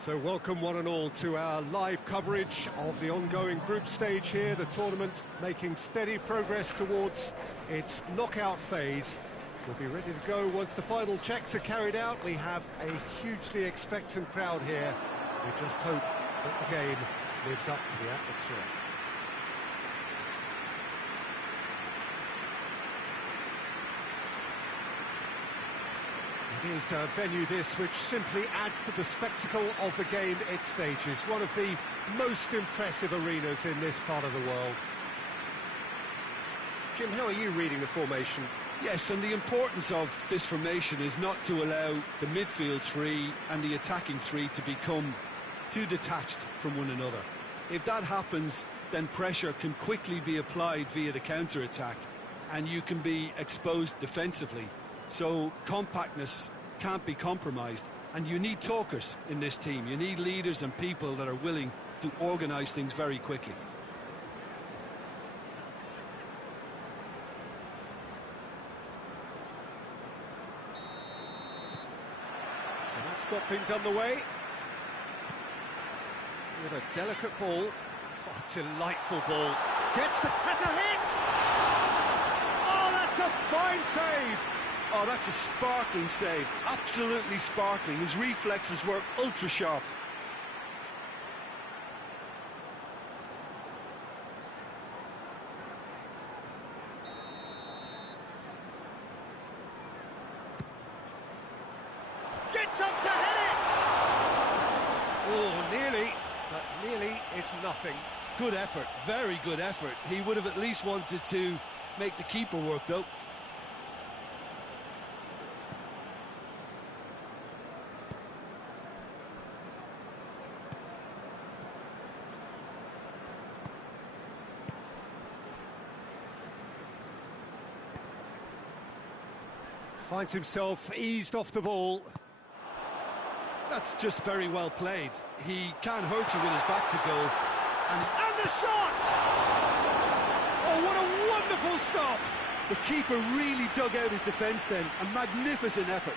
So welcome one and all to our live coverage of the ongoing group stage here, the tournament making steady progress towards its knockout phase. We'll be ready to go once the final checks are carried out. We have a hugely expectant crowd here. We just hope that the game lives up to the atmosphere. It is a venue this which simply adds to the spectacle of the game it stages. One of the most impressive arenas in this part of the world. Jim, how are you reading the formation? Yes, and the importance of this formation is not to allow the midfield three and the attacking three to become too detached from one another. If that happens, then pressure can quickly be applied via the counter-attack, and you can be exposed defensively. So compactness can't be compromised, and you need talkers in this team. You need leaders and people that are willing to organise things very quickly. So that's got things underway. With a delicate ball. Oh, delightful ball. has a hit! Oh, that's a fine save! Oh, that's a sparkling save. Absolutely sparkling. His reflexes were ultra sharp. Gets up to hit it! Oh, nearly, but nearly is nothing. Good effort, very good effort. He would have at least wanted to make the keeper work, though. Finds himself eased off the ball. That's just very well played. He can't hurt you with his back to goal. And the shot! Oh, what a wonderful stop! The keeper really dug out his defence then. A magnificent effort.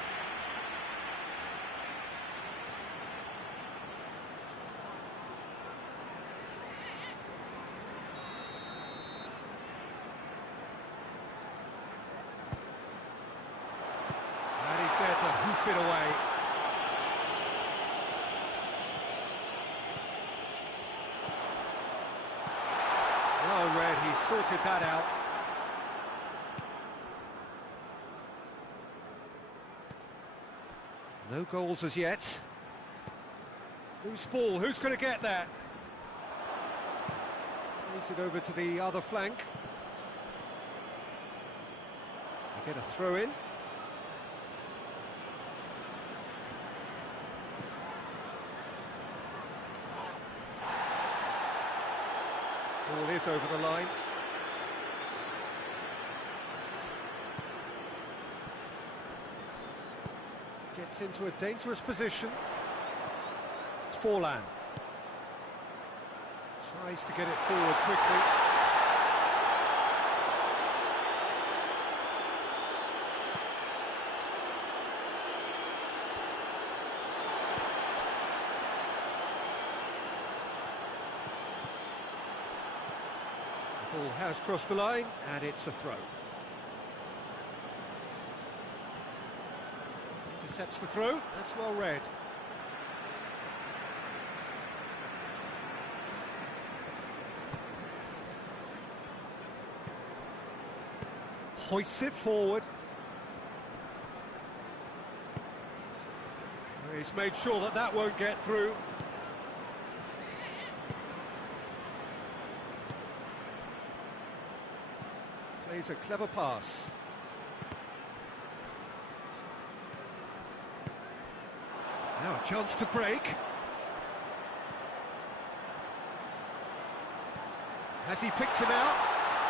And he's there to hoof it away. Well read, he sorted that out. No goals as yet. Loose ball, who's going to get that? Plays it over to the other flank. They get a throw in. Ball is over the line. Gets into a dangerous position. Forlan. Tries to get it forward quickly. The ball has crossed the line, and it's a throw. Intercepts the throw, that's well read. Hoists it forward. He's made sure that that won't get through. Plays a clever pass. Now a chance to break. Has he picked him out?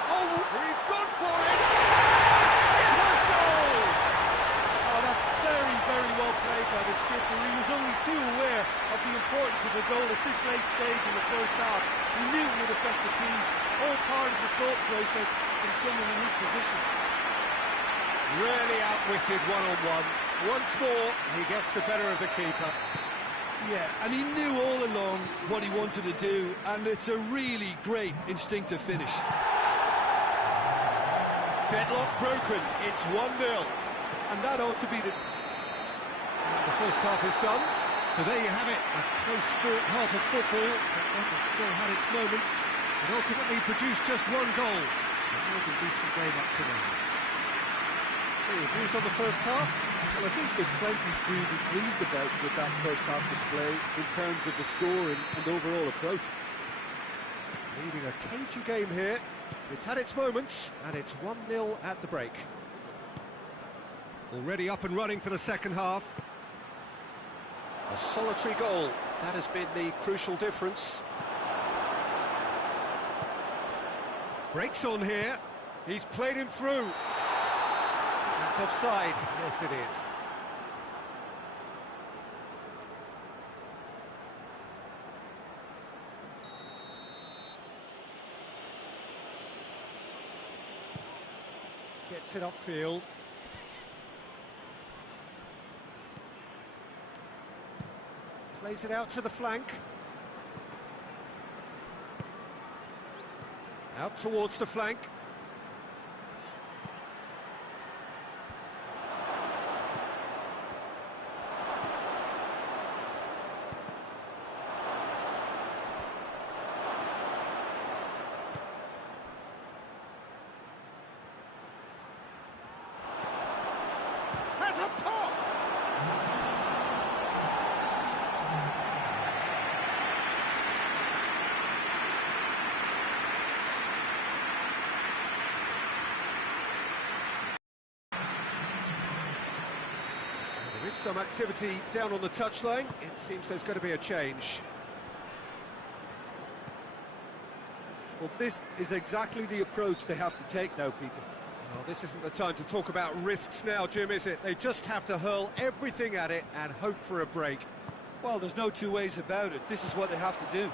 Oh, he's gone for it! A skipper's goal! Oh, that's very, very well played by the skipper. He was only too aware of the importance of a goal at this late stage in the first half. He knew it would affect the teams. All part of the thought process from someone in his position. Really outwitted one-on-one. Once more, he gets the better of the keeper. Yeah, and he knew all along what he wanted to do, and it's a really great instinctive finish. Deadlock broken, it's 1-0. And that ought to be the... The first half is done. So there you have it, a close-fought half of football, but one that still had its moments, and ultimately produced just one goal. A more than decent game up to now. So your views on the first half? Well, I think there's plenty to be pleased about with that first half display in terms of the score and overall approach. Leading a cagey game here. It's had its moments, and it's 1-0 at the break. Already up and running for the second half. A solitary goal, that has been the crucial difference. Breaks on here, he's played him through. That's offside, yes it is. Gets it upfield. Plays it out to the flank. Out towards the flank. Has a pop! There is some activity down on the touchline. It seems there's going to be a change. Well, this is exactly the approach they have to take now, Peter. Well, this isn't the time to talk about risks now, Jim, is it? They just have to hurl everything at it and hope for a break. Well, there's no two ways about it. This is what they have to do.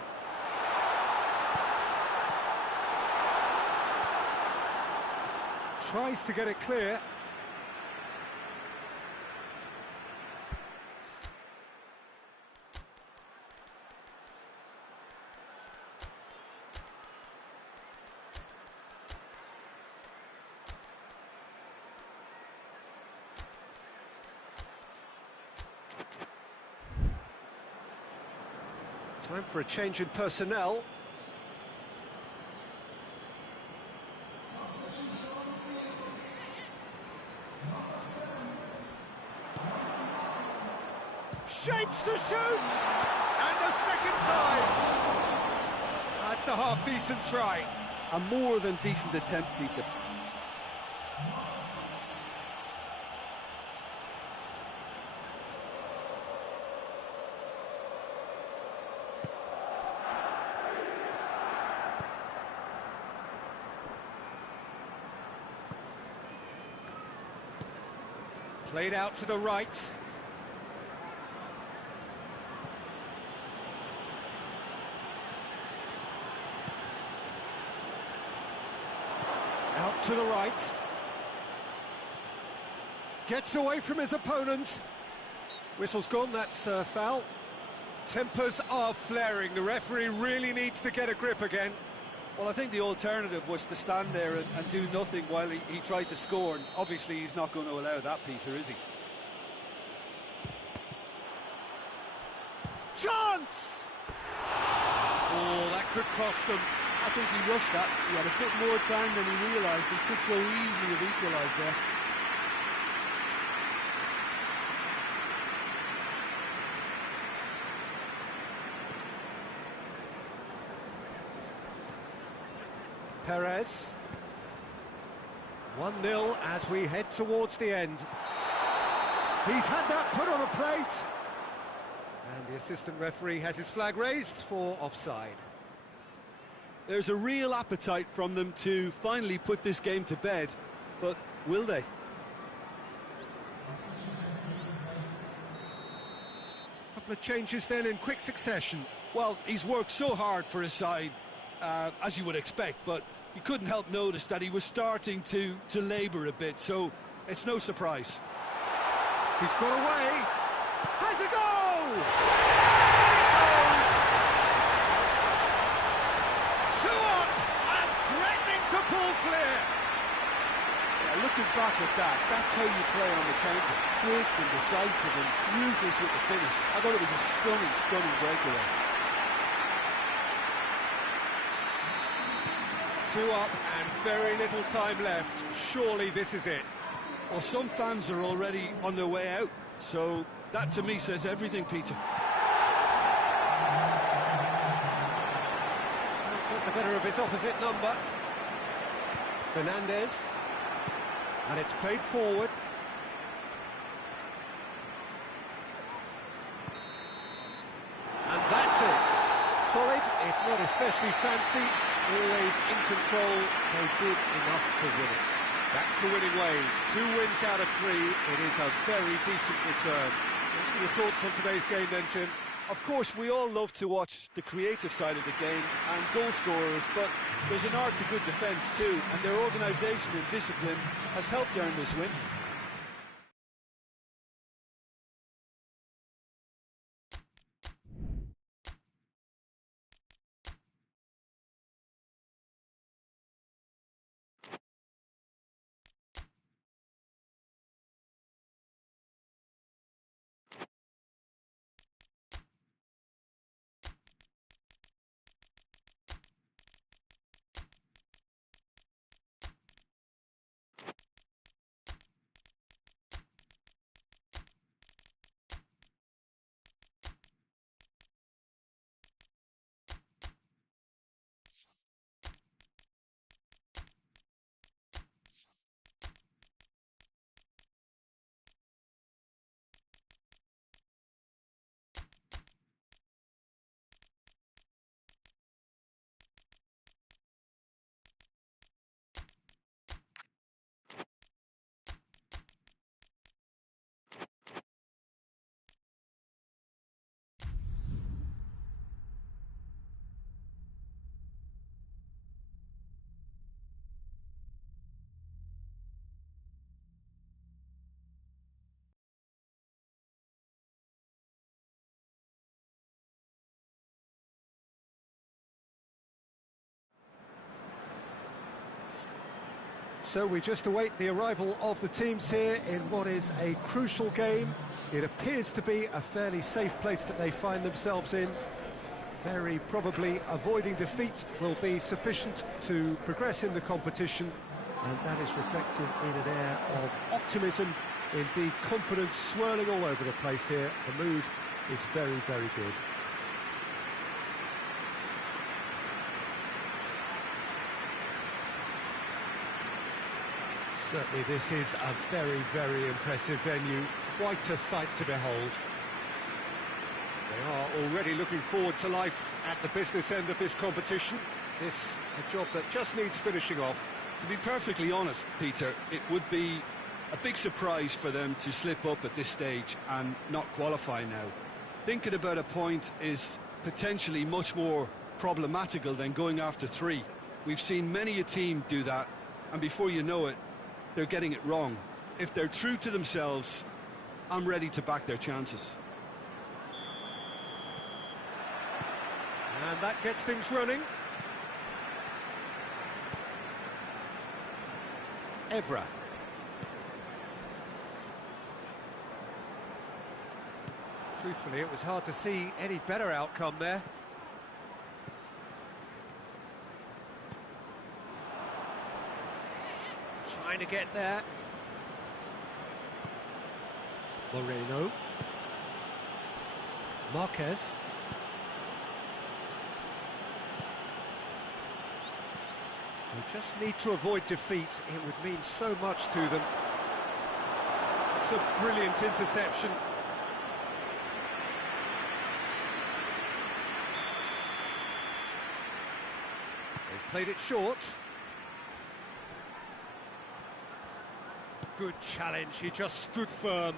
Tries to get it clear. Time for a change in personnel. Shapes to shoot! And a second time! That's a half-decent try. A more than decent attempt, Peter. Played out to the right. Out to the right. Gets away from his opponent. Whistle's gone, that's foul. Tempers are flaring. The referee really needs to get a grip again. Well, I think the alternative was to stand there and do nothing while he tried to score, and obviously he's not going to allow that, Peter, is he? Chance! Oh, that could cost them. I think he rushed that. He had a bit more time than he realised. He could so easily have equalised there. Perez. 1-0 as we head towards the end. He's had that put on a plate. And the assistant referee has his flag raised for offside. There's a real appetite from them to finally put this game to bed, but will they? Couple of changes then in quick succession. Well, he's worked so hard for his side, as you would expect, but you couldn't help notice that he was starting to labour a bit, so it's no surprise. He's got away. Has a goal! at that. That's how you play on the counter. Quick and decisive and ruthless with the finish. I thought it was a stunning, stunning breakaway. 2 up and very little time left. Surely this is it. Well, some fans are already on their way out, so that to me says everything, Peter. Got the better of his opposite number. Fernandez. And it's played forward. And that's it. Solid, if not especially fancy. Always in control. They did enough to win it. Back to winning ways. 2 wins out of 3. It is a very decent return. What are your thoughts on today's game then, Tim? Of course, we all love to watch the creative side of the game and goal scorers, but there's an art to good defence too, and their organisation and discipline has helped earn this win. So we just await the arrival of the teams here in what is a crucial game. It appears to be a fairly safe place that they find themselves in. Very probably avoiding defeat will be sufficient to progress in the competition, and that is reflected in an air of optimism, indeed confidence swirling all over the place here. The mood is very, very good. Certainly this is a very, very impressive venue, quite a sight to behold. They are already looking forward to life at the business end of this competition. This a job that just needs finishing off. To be perfectly honest, Peter, it would be a big surprise for them to slip up at this stage and not qualify now. Thinking about a point is potentially much more problematical than going after 3. We've seen many a team do that, and before you know it, they're getting it wrong. If they're true to themselves, I'm ready to back their chances. And that gets things running. Evra. Truthfully, it was hard to see any better outcome there. Trying to get there. Moreno. Marquez. They just need to avoid defeat. It would mean so much to them. It's a brilliant interception. They've played it short. Good challenge, he just stood firm.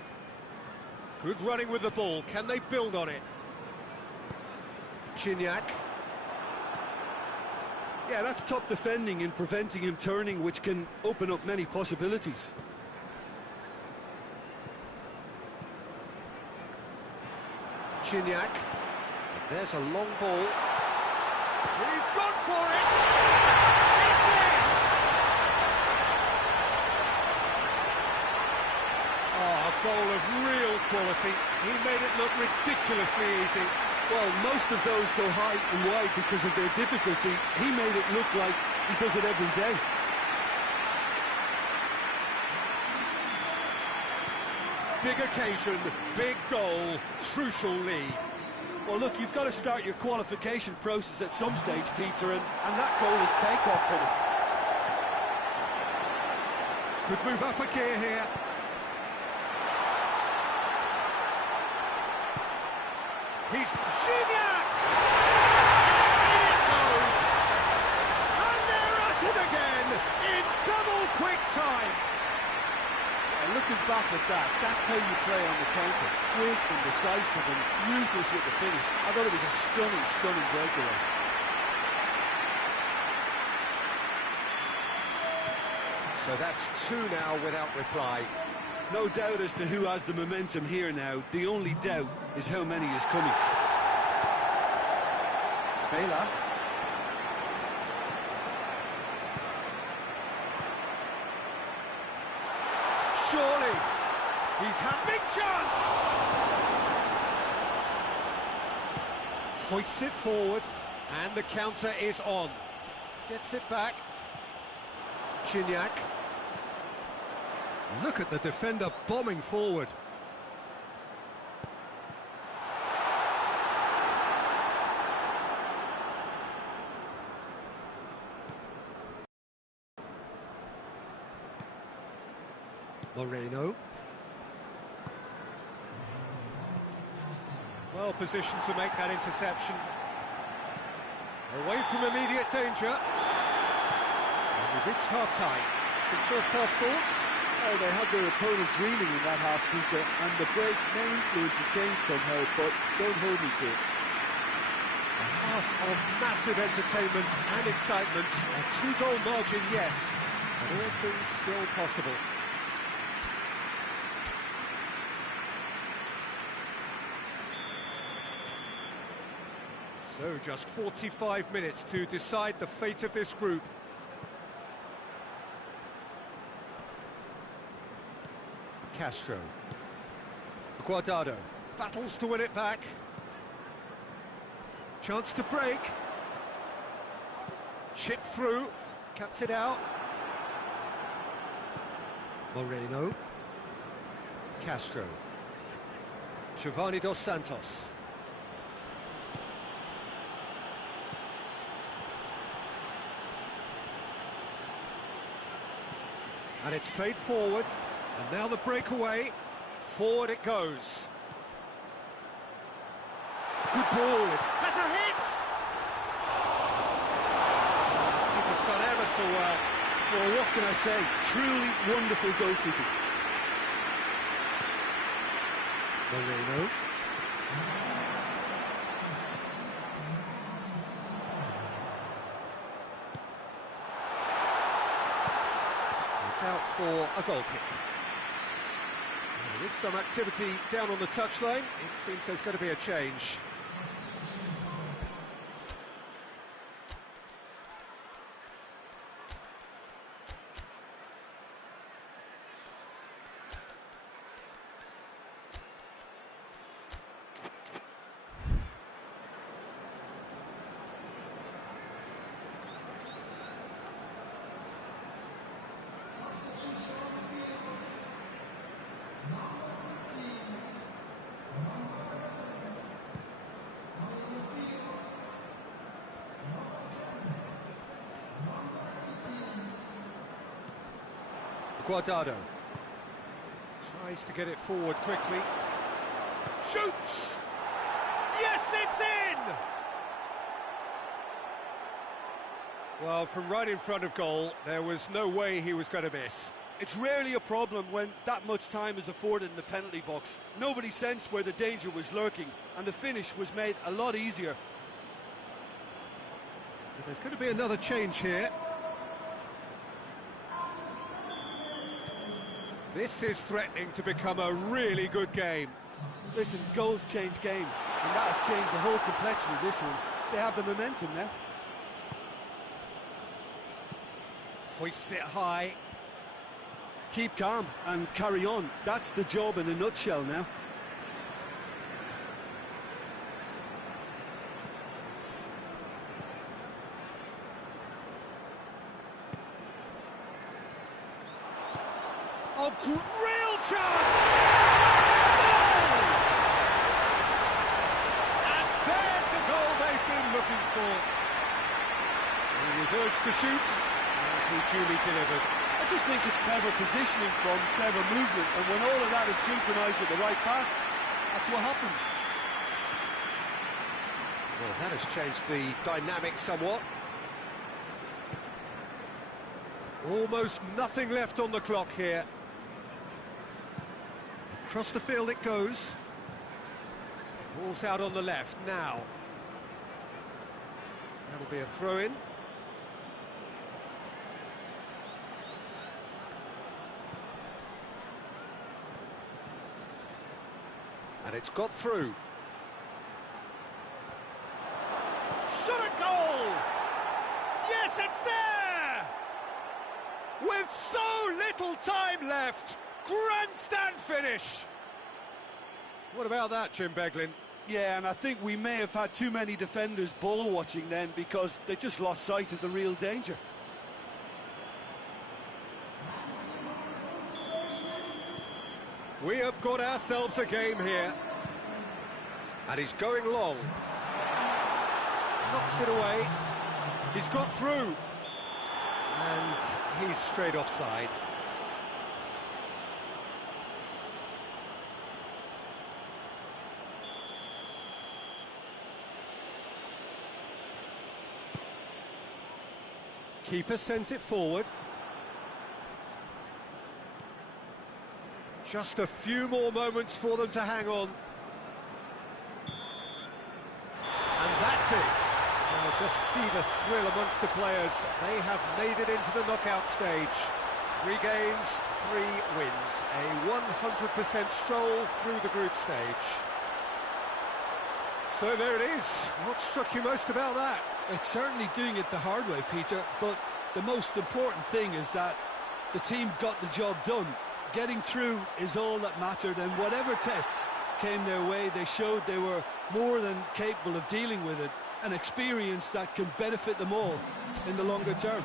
Good running with the ball, can they build on it? Gignac. Yeah, that's top defending in preventing him turning, which can open up many possibilities. Gignac. There's a long ball. He's gone for it! It's in! goal of real quality. He made it look ridiculously easy. Well, most of those go high and wide because of their difficulty. He made it look like he does it every day. Big occasion, big goal, crucial lead. Well, look, you've got to start your qualification process at some stage, Peter, and that goal is take-off for them. Could move up a gear here. He's Gignac! In it goes! And they're at it again in double quick time. And looking back at that, that's how you play on the counter. Quick and decisive and ruthless with the finish. I thought it was a stunning, stunning breakaway. So that's two now without reply. No doubt as to who has the momentum here now. The only doubt is how many is coming. Bela. Surely, he's had big chance! Hoists it forward, and the counter is on. Gets it back. Gignac. Look at the defender bombing forward. Moreno. Well positioned to make that interception. Away from immediate danger. And we've reached half-time. Some first-half thoughts? Oh, they had their opponents reeling in that half, Peter, and the break may influence a change somehow, but don't hold me to it. A half of massive entertainment and excitement. A two-goal margin, yes, but all things still possible. So just 45 minutes to decide the fate of this group. Castro. Guardado battles to win it back. Chance to break. Chip through. Cuts it out. Moreno. Castro. Giovanni Dos Santos. And it's played forward. And now the breakaway, forward it goes. Good ball, it has a hit! Keeper's done ever so well. Well, what can I say? Truly wonderful goalkeeping. Moreno. It's out for a goal kick. There is some activity down on the touchline. It seems there's going to be a change. Guardado tries to get it forward quickly. Shoots! Yes, it's in! Well, from right in front of goal, there was no way he was going to miss. It's rarely a problem when that much time is afforded in the penalty box. Nobody sensed where the danger was lurking, and the finish was made a lot easier. So there's going to be another change here. This is threatening to become a really good game. Listen, goals change games, and that has changed the whole complexion of this one. They have the momentum now. Hoists it high. keep calm and carry on. That's the job in a nutshell now. Oh, real chance! Goal! And there's the goal they've been looking for. He was urged to shoot, and he duly delivered. I just think it's clever positioning from clever movement, and when all of that is synchronised with the right pass, that's what happens. Well, that has changed the dynamic somewhat. Almost nothing left on the clock here. Across the field it goes. Ball's out on the left now. That'll be a throw-in. And it's got through. Shot a goal! Yes, it's there! With so little time left, grandstand finish! What about that, Jim Beglin? Yeah, and I think we may have had too many defenders ball watching then because they just lost sight of the real danger. We have got ourselves a game here. And he's going long. Knocks it away. He's got through. And he's straight offside. Keeper sends it forward. Just a few more moments for them to hang on. And that's it. Now just see the thrill amongst the players. They have made it into the knockout stage. 3 games, 3 wins. A 100% stroll through the group stage. So there it is. What struck you most about that? It's certainly doing it the hard way, Peter, but the most important thing is that the team got the job done. Getting through is all that mattered, and whatever tests came their way, they showed they were more than capable of dealing with it. An experience that can benefit them all in the longer term.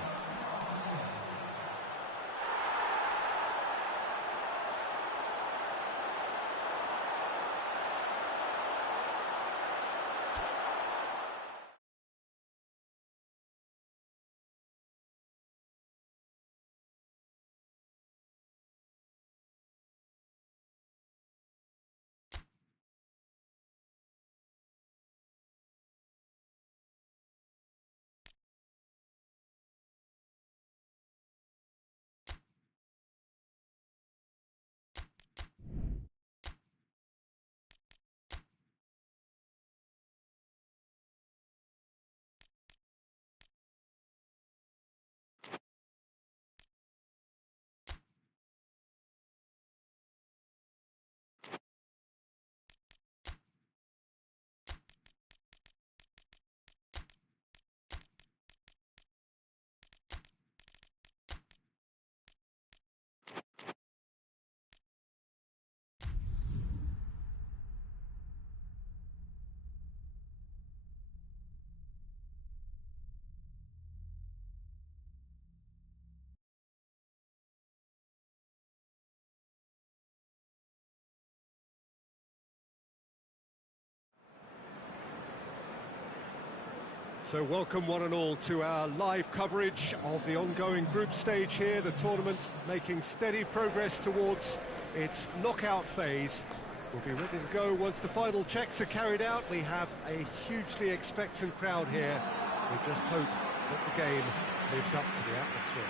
So welcome one and all to our live coverage of the ongoing group stage here, the tournament making steady progress towards its knockout phase. We'll be ready to go once the final checks are carried out. We have a hugely expectant crowd here. We just hope that the game lives up to the atmosphere.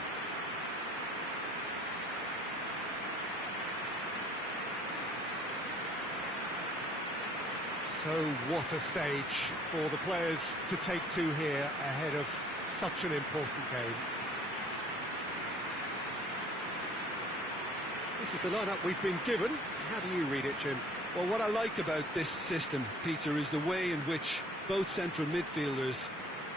So what a stage for the players to take to here ahead of such an important game. This is the lineup we've been given. How do you read it, Jim? Well, what I like about this system, Peter, is the way in which both central midfielders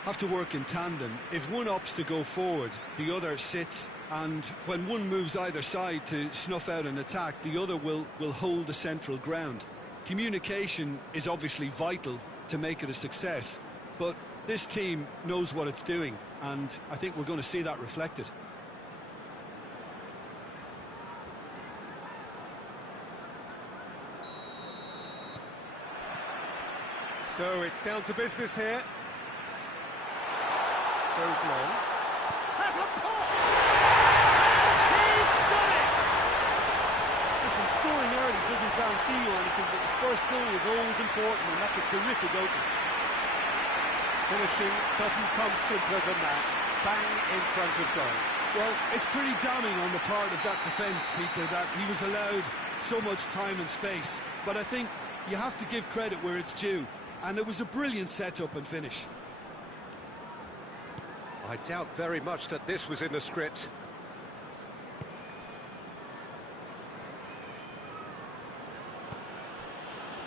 have to work in tandem. If one opts to go forward, the other sits, and when one moves either side to snuff out an attack, the other will hold the central ground. Communication is obviously vital to make it a success, but this team knows what it's doing, and I think we're going to see that reflected. So it's down to business here. Goes long. Has a pop! And he's done it! Listen, scoring early doesn't guarantee you anything, but the first goal is always important, and that's a terrific opening. Finishing doesn't come simpler than that. Bang in front of goal. Well, it's pretty damning on the part of that defence, Peter, that he was allowed so much time and space. But I think you have to give credit where it's due, and it was a brilliant set-up and finish. I doubt very much that this was in the script.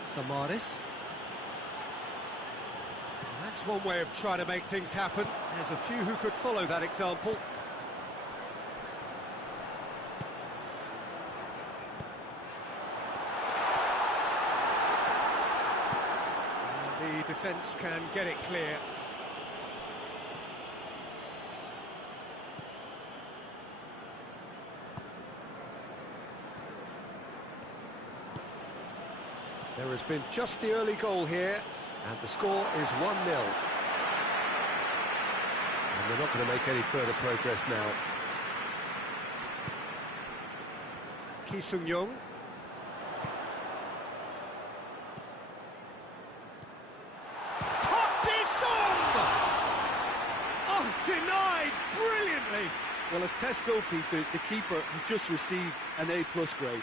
Samaris. That's one way of trying to make things happen. There's a few who could follow that example. And the defence can get it clear. There has been just the early goal here, and the score is 1-0. And they're not going to make any further progress now. Ki Sung-young. Oh, denied brilliantly. Well, as tests go, Peter, the keeper has just received an A+ grade.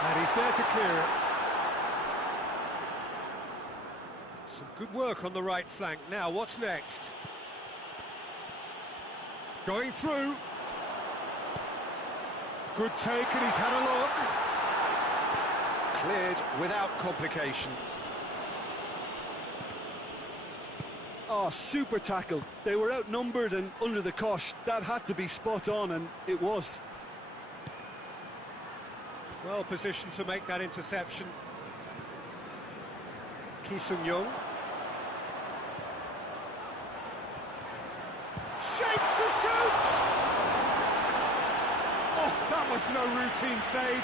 And he's there to clear it. Some good work on the right flank. Now, what's next? Going through. Good take, and he's had a look. Cleared without complication. Oh, super tackle. They were outnumbered and under the cosh. That had to be spot on, and it was. Well positioned to make that interception. Ki Sung-young. Shapes to shoot! Oh, that was no routine save.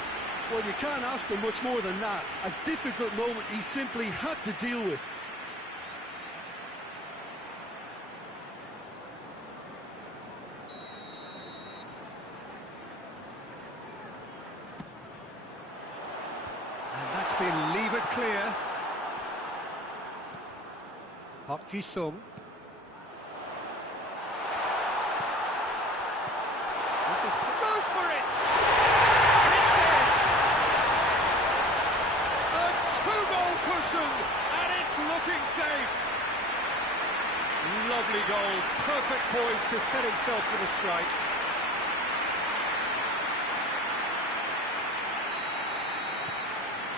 Well, you can't ask for much more than that. A difficult moment he simply had to deal with. And that's been levered clear. Park Ji-sung. Goes for it! It's in! A two-goal cushion, and it's looking safe. Lovely goal, perfect poise to set himself for the strike.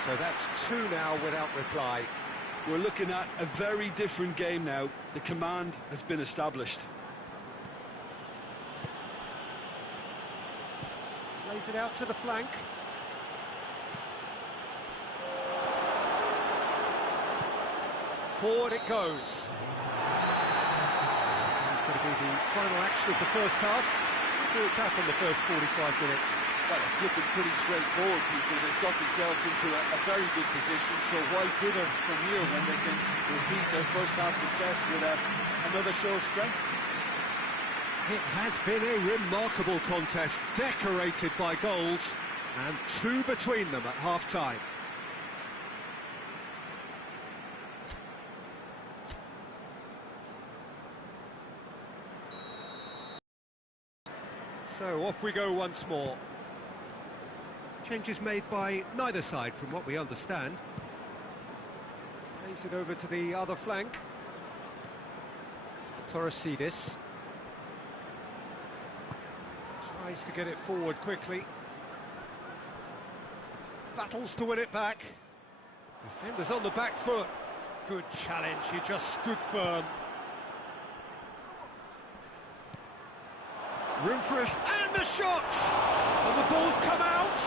So that's two now without reply. We're looking at a very different game now. The command has been established. Plays it out to the flank. Forward it goes. It's going to be the final action of the first half. We'll do it back on the first 45 minutes. Well, it's looking pretty straightforward, Peter. They've got themselves into a very good position, so why dither from here when they can repeat their first half success with another show of strength? It has been a remarkable contest, decorated by goals, and two between them at half-time. So off we go once more. Changes made by neither side from what we understand. Plays it over to the other flank. Torresidis. Tries to get it forward quickly. Battles to win it back. Defenders on the back foot. Good challenge, he just stood firm. Room for us, and the shot! And the ball's come out!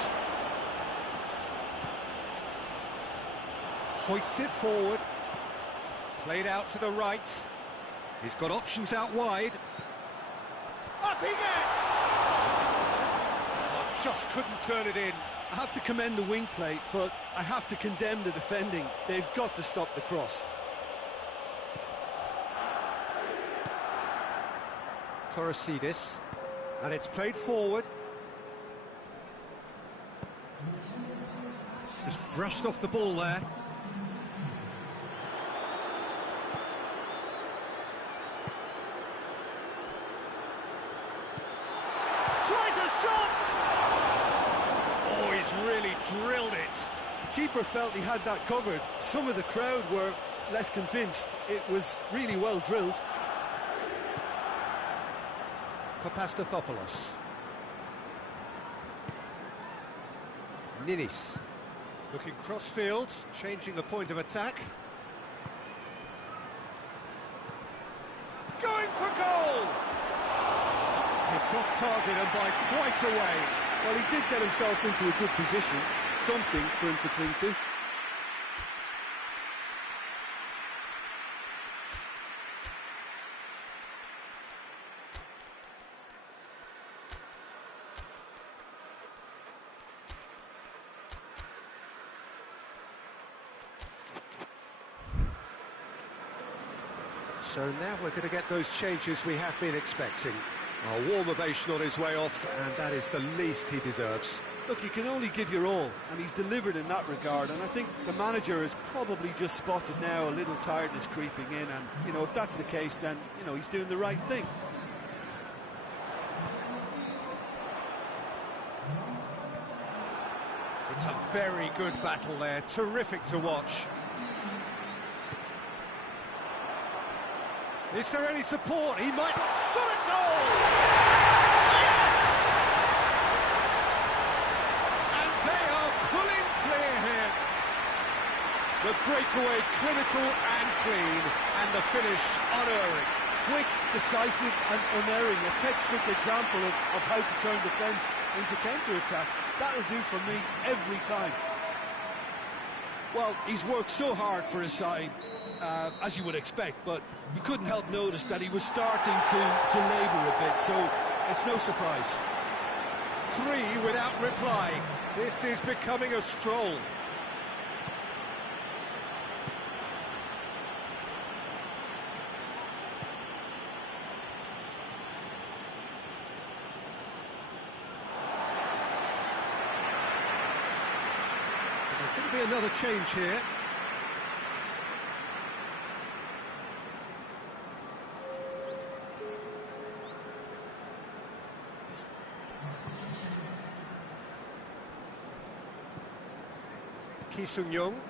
Hoists it forward. Played out to the right. He's got options out wide. Up he gets! Oh, just couldn't turn it in. I have to commend the wing play, but I have to condemn the defending. They've got to stop the cross. Torresidis, and it's played forward. Just brushed off the ball there. Tries a shot! Oh, he's really drilled it. The keeper felt he had that covered. Some of the crowd were less convinced. It was really well drilled. Papastathopoulos. Ninis. Looking cross-field, changing the point of attack. Going for goal! It's off target and by quite a way. Well, he did get himself into a good position. Something for him to cling to. So now we're going to get those changes we have been expecting. A warm ovation on his way off, and that is the least he deserves. Look, you can only give your all, and he's delivered in that regard, and I think the manager has probably just spotted now a little tiredness creeping in, and, you know, if that's the case, then, you know, he's doing the right thing. It's a very good battle there, terrific to watch. Is there any support? He might shot a goal! Yes! And they are pulling clear here. The breakaway clinical and clean, and the finish unerring. Quick, decisive and unerring, a textbook example of how to turn defence into counter-attack. That'll do for me every time. Well, he's worked so hard for his side, as you would expect, but you couldn't help notice that he was starting to labour a bit, so it's no surprise. 3 without reply. This is becoming a stroll. There's going to be another change here. Ki Sung-young. And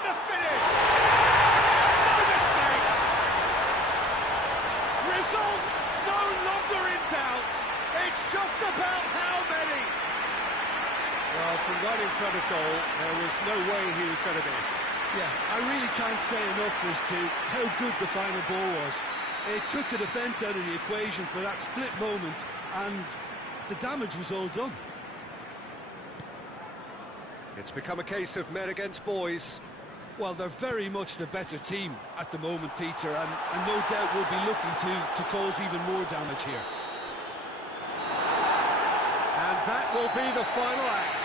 the finish! No mistake! Results no longer in doubt. It's just about how many. Well, from right in front of goal, there was no way he was going to miss. Yeah, I really can't say enough as to how good the final ball was. It took the defence out of the equation for that split moment, and the damage was all done. It's become a case of men against boys. Well, they're very much the better team at the moment, Peter, and no doubt will be looking to cause even more damage here. And that will be the final act.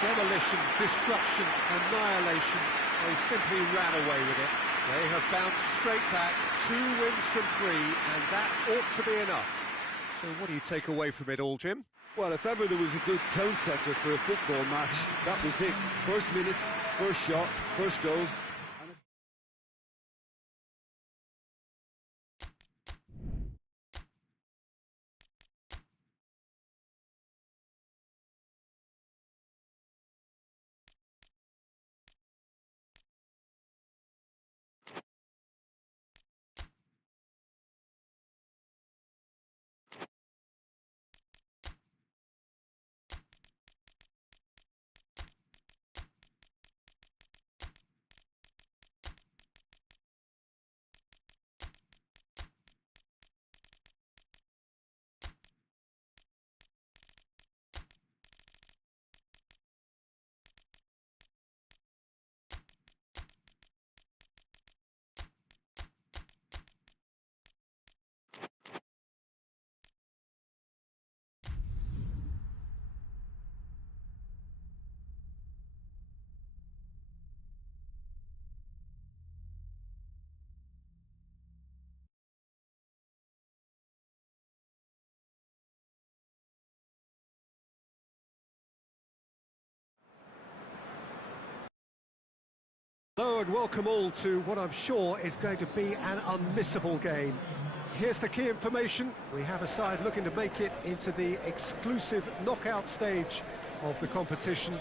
Demolition, destruction, annihilation. They simply ran away with it. They have bounced straight back, 2 wins from 3, and that ought to be enough. So what do you take away from it all, Jim? Well, if ever there was a good tone setter for a football match, that was it. First minutes, first shot, first goal. Hello and welcome all to what I'm sure is going to be an unmissable game. Here's the key information. We have a side looking to make it into the exclusive knockout stage of the competition.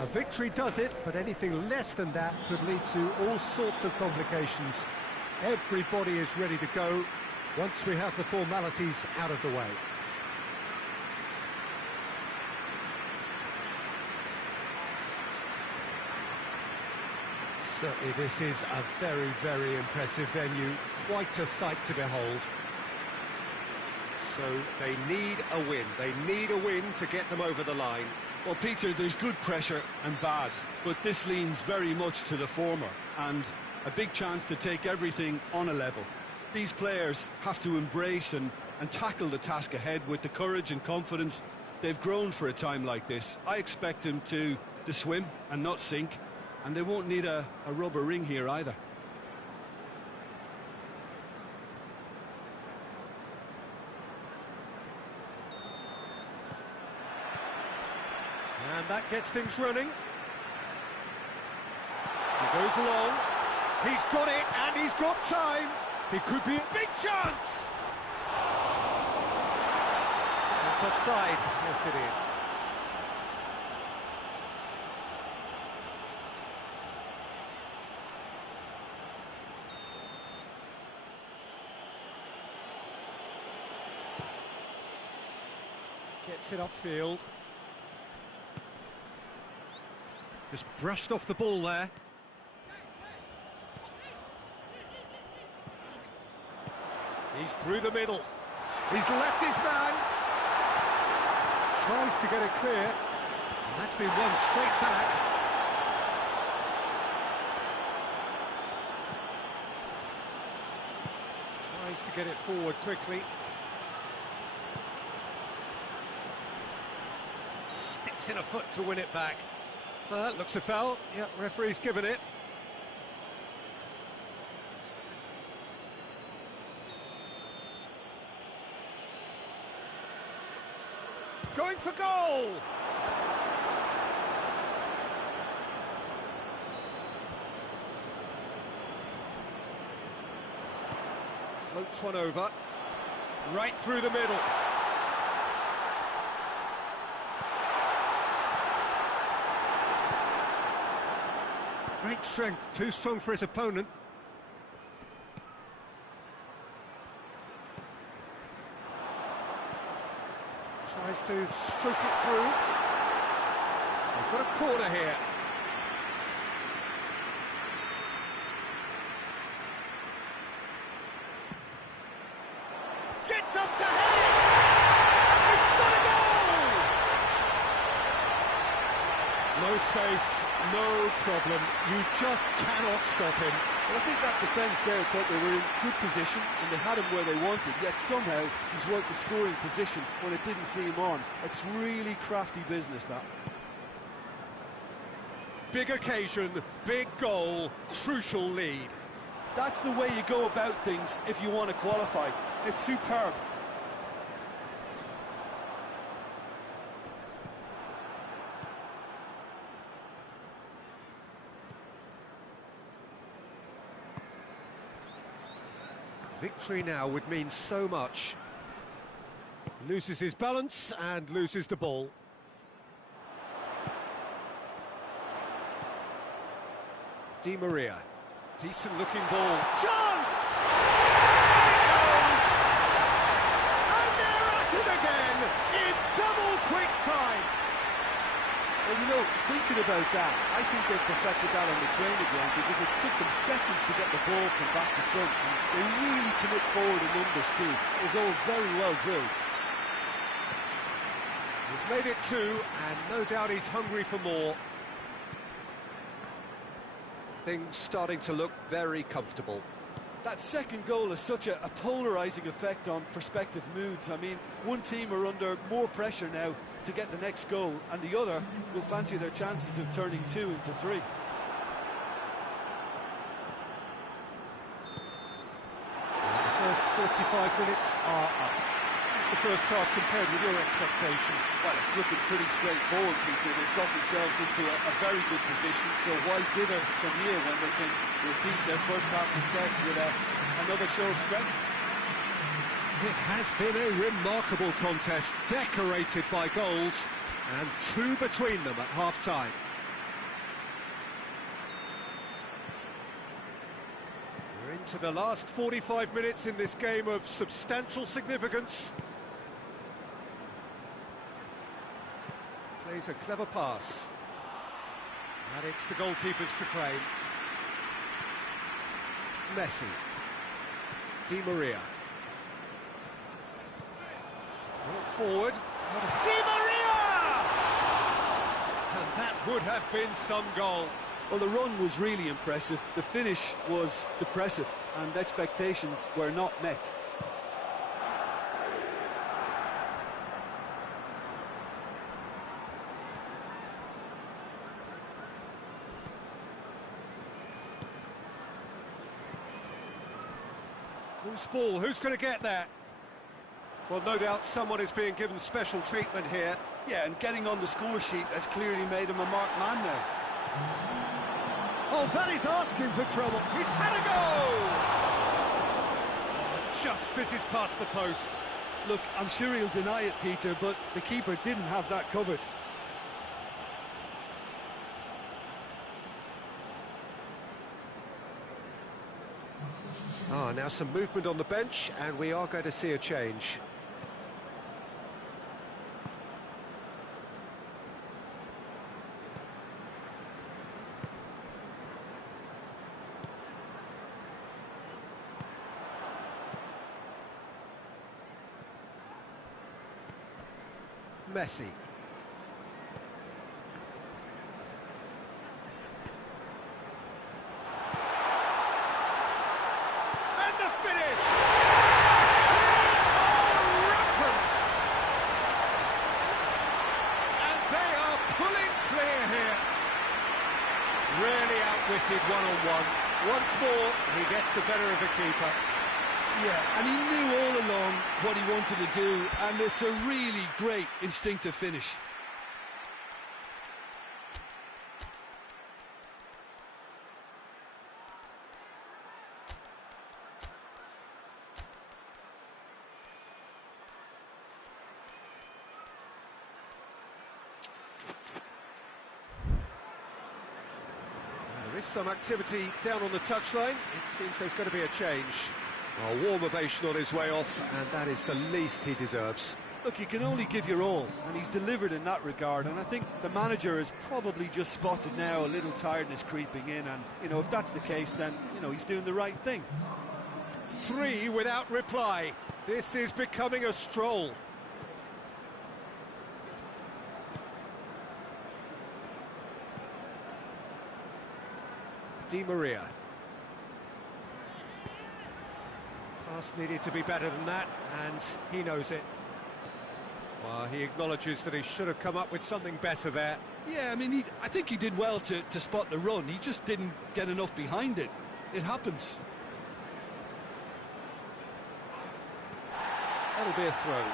A victory does it, but anything less than that could lead to all sorts of complications. Everybody is ready to go once we have the formalities out of the way. Certainly this is a very, very impressive venue, quite a sight to behold. So they need a win. They need a win to get them over the line. Well, Peter, there's good pressure and bad, but this leans very much to the former, and a big chance to take everything on a level. These players have to embrace and tackle the task ahead with the courage and confidence they've grown for a time like this. I expect them to swim and not sink, and they won't need a rubber ring here either. And that gets things running. He goes long. He's got it, and he's got time. He could be a big chance. That's offside. Yes, it is. Gets it upfield. Just brushed off the ball there. He's through the middle. He's left his man. Tries to get it clear. And that's been won straight back. Tries to get it forward quickly. Sticks in a foot to win it back. That looks a foul. Yep, referee's given it. Going for goal! Floats one over. Right through the middle. Great strength, too strong for his opponent. Tries to stroke it through. They've got a corner here. Gets up to head it! He's got a goal! No space, no problem. You just cannot stop him. Well, I think that defence there thought they were in good position and they had him where they wanted, yet somehow he's worked the scoring position when it didn't see him on. It's really crafty business, that. Big occasion, big goal, crucial lead. That's the way you go about things if you want to qualify. It's superb. Victory now would mean so much. Loses his balance and loses the ball. Di Maria. Decent looking ball. Chance! It goes! And they're at it again in double quick time. Well, you know, thinking about that, I think they perfected that on the training ground because it took them seconds to get the ball from back to front. And they really commit forward in numbers too. It was all very well drilled. He's made it two, and no doubt he's hungry for more. Things starting to look very comfortable. That second goal has such a polarising effect on prospective moods. I mean, one team are under more pressure now to get the next goal, and the other will fancy their chances of turning 2 into 3. The first 45 minutes are up. How's the first half compared with your expectation? Well, it's looking pretty straightforward, Peter. They've got themselves into a very good position, so why dither from here when they can repeat their first half success with another show of strength? It has been a remarkable contest, decorated by goals, and two between them at half-time. We're into the last 45 minutes in this game of substantial significance. Plays a clever pass. And it's the goalkeepers to claim. Messi. Di Maria. Brought forward. Di Maria! And that would have been some goal. Well, the run was really impressive. The finish was depressive, and expectations were not met. Loose ball, who's going to get that? Well, no doubt someone is being given special treatment here. Yeah, and getting on the score sheet has clearly made him a marked man now. Oh, that is asking for trouble. He's had a go! Just fizzes past the post. Look, I'm sure he'll deny it, Peter, but the keeper didn't have that covered. Now some movement on the bench, and we are going to see a change. Messi. And the finish! They are rampant! And they are pulling clear here. Really outwitted one-on-one. Once more, he gets the better of the keeper. Yeah, and he knew all along what he wanted to do, and it's a really great instinctive finish. There is some activity down on the touchline. It seems there's going to be a change. A warm ovation on his way off, and that is the least he deserves. Look, you can only give your all, and he's delivered in that regard, and I think the manager has probably just spotted now a little tiredness creeping in, and, you know, if that's the case, then, you know, he's doing the right thing. 3 without reply. This is becoming a stroll. Di Maria. Pass needed to be better than that, and he knows it. Well, he acknowledges that he should have come up with something better there. Yeah, I mean, I think he did well to spot the run. He just didn't get enough behind it. It happens. That'll be a throw.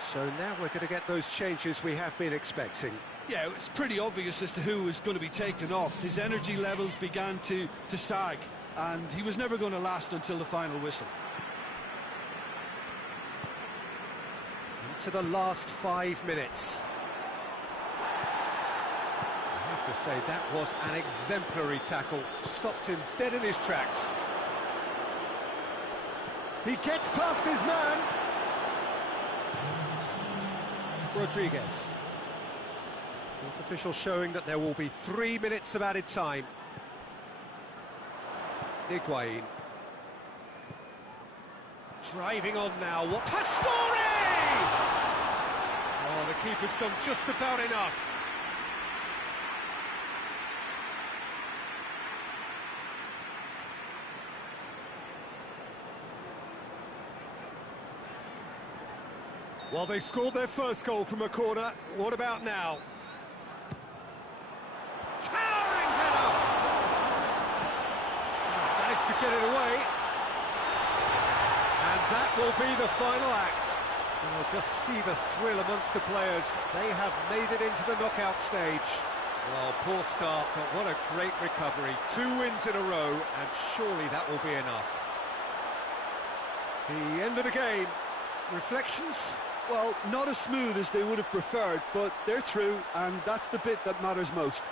So now we're going to get those changes we have been expecting. Yeah, it's pretty obvious as to who was going to be taken off. His energy levels began to sag, and he was never going to last until the final whistle. Into the last 5 minutes. I have to say, that was an exemplary tackle. Stopped him dead in his tracks. He gets past his man. Rodriguez. Fourth official showing that there will be 3 minutes of added time. Higuain. Driving on now. What? Pastore! Oh, the keeper's done just about enough. Well, they scored their first goal from a corner. What about now? Towering header! Managed to get it away. And that will be the final act. Well, just see the thrill amongst the players. They have made it into the knockout stage. Well, poor start, but what a great recovery. 2 wins in a row, and surely that will be enough. The end of the game. Reflections? Well, not as smooth as they would have preferred, but they're through, and that's the bit that matters most.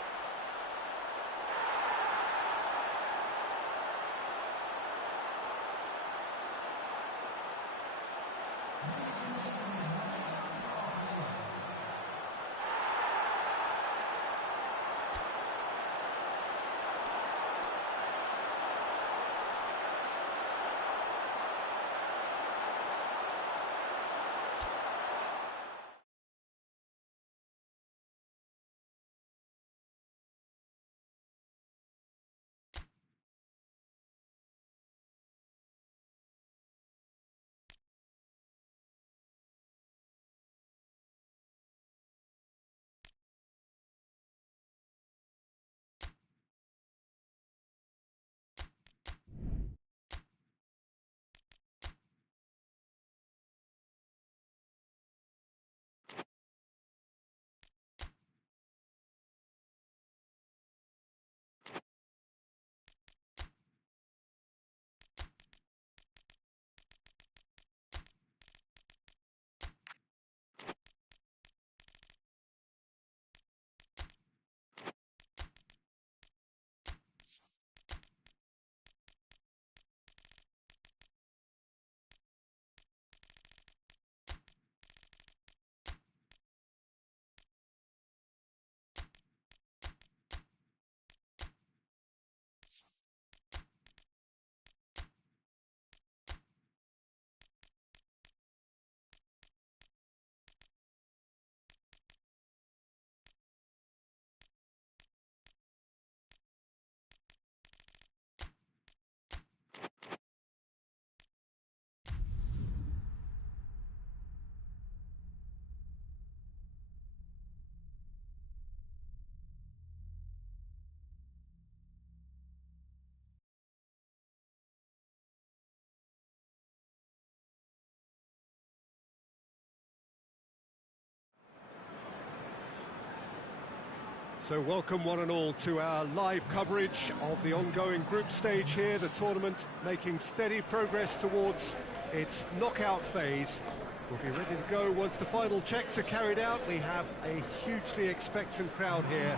So welcome one and all to our live coverage of the ongoing group stage here, the tournament making steady progress towards its knockout phase. We'll be ready to go once the final checks are carried out. We have a hugely expectant crowd here.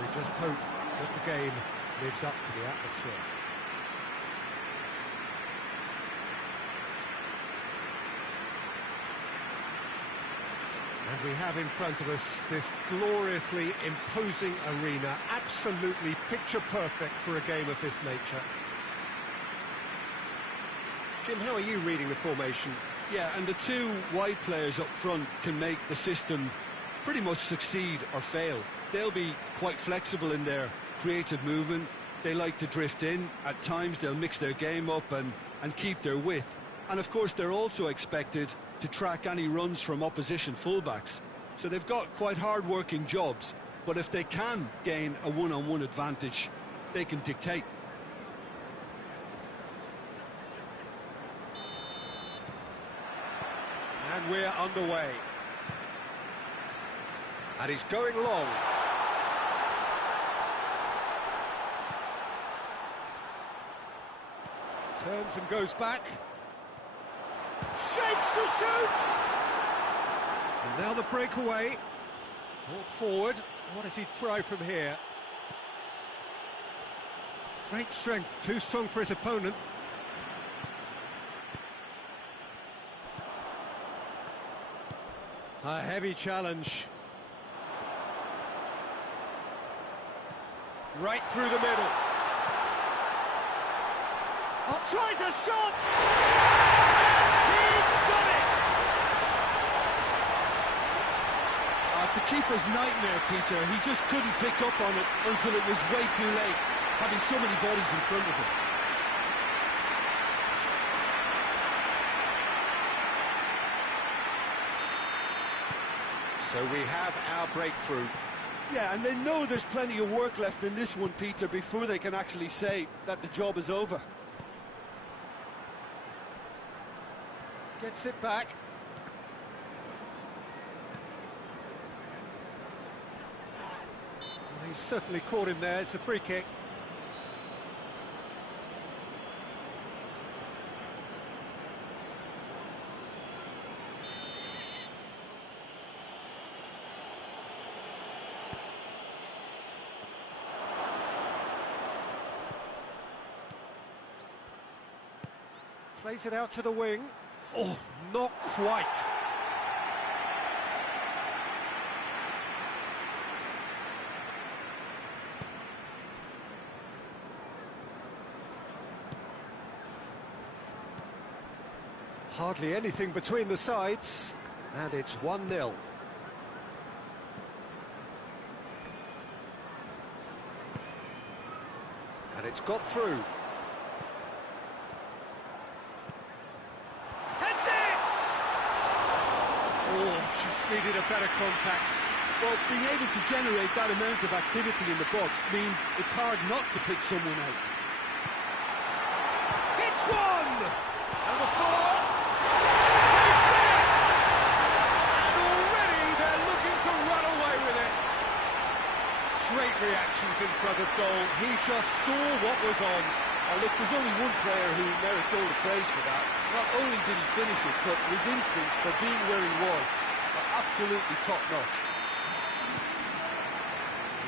We just hope that the game lives up to the atmosphere. And we have in front of us this gloriously imposing arena, absolutely picture perfect for a game of this nature. Jim, how are you reading the formation? Yeah, and the 2 wide players up front can make the system pretty much succeed or fail. They'll be quite flexible in their creative movement. They like to drift in. At times they'll mix their game up and keep their width. And of course they're also expected to track any runs from opposition fullbacks. So they've got quite hard-working jobs, but if they can gain a one-on-one advantage, they can dictate. And we're underway. And he's going long. Turns and goes back. Shapes to shoot! And now the breakaway. Brought forward. What does he try from here? Great strength, too strong for his opponent. A heavy challenge. Right through the middle. Oh, tries a shot! And he's done it! It's a keeper's nightmare, Peter. He just couldn't pick up on it until it was way too late, having so many bodies in front of him. So we have our breakthrough. Yeah, and they know there's plenty of work left in this one, Peter, before they can actually say that the job is over. Gets it back. Well, he's certainly caught him there. It's a free kick. Plays it out to the wing. Oh, not quite. Hardly anything between the sides, and it's 1-0. And it's got through. Needed a better contact. Well, being able to generate that amount of activity in the box means it's hard not to pick someone out. Hits one! And the follow-up. And already they're looking to run away with it. Great reactions in front of goal. He just saw what was on. Oh, look, there's only one player who merits all the praise for that. Not only did he finish it, but his instincts for being where he was are absolutely top-notch.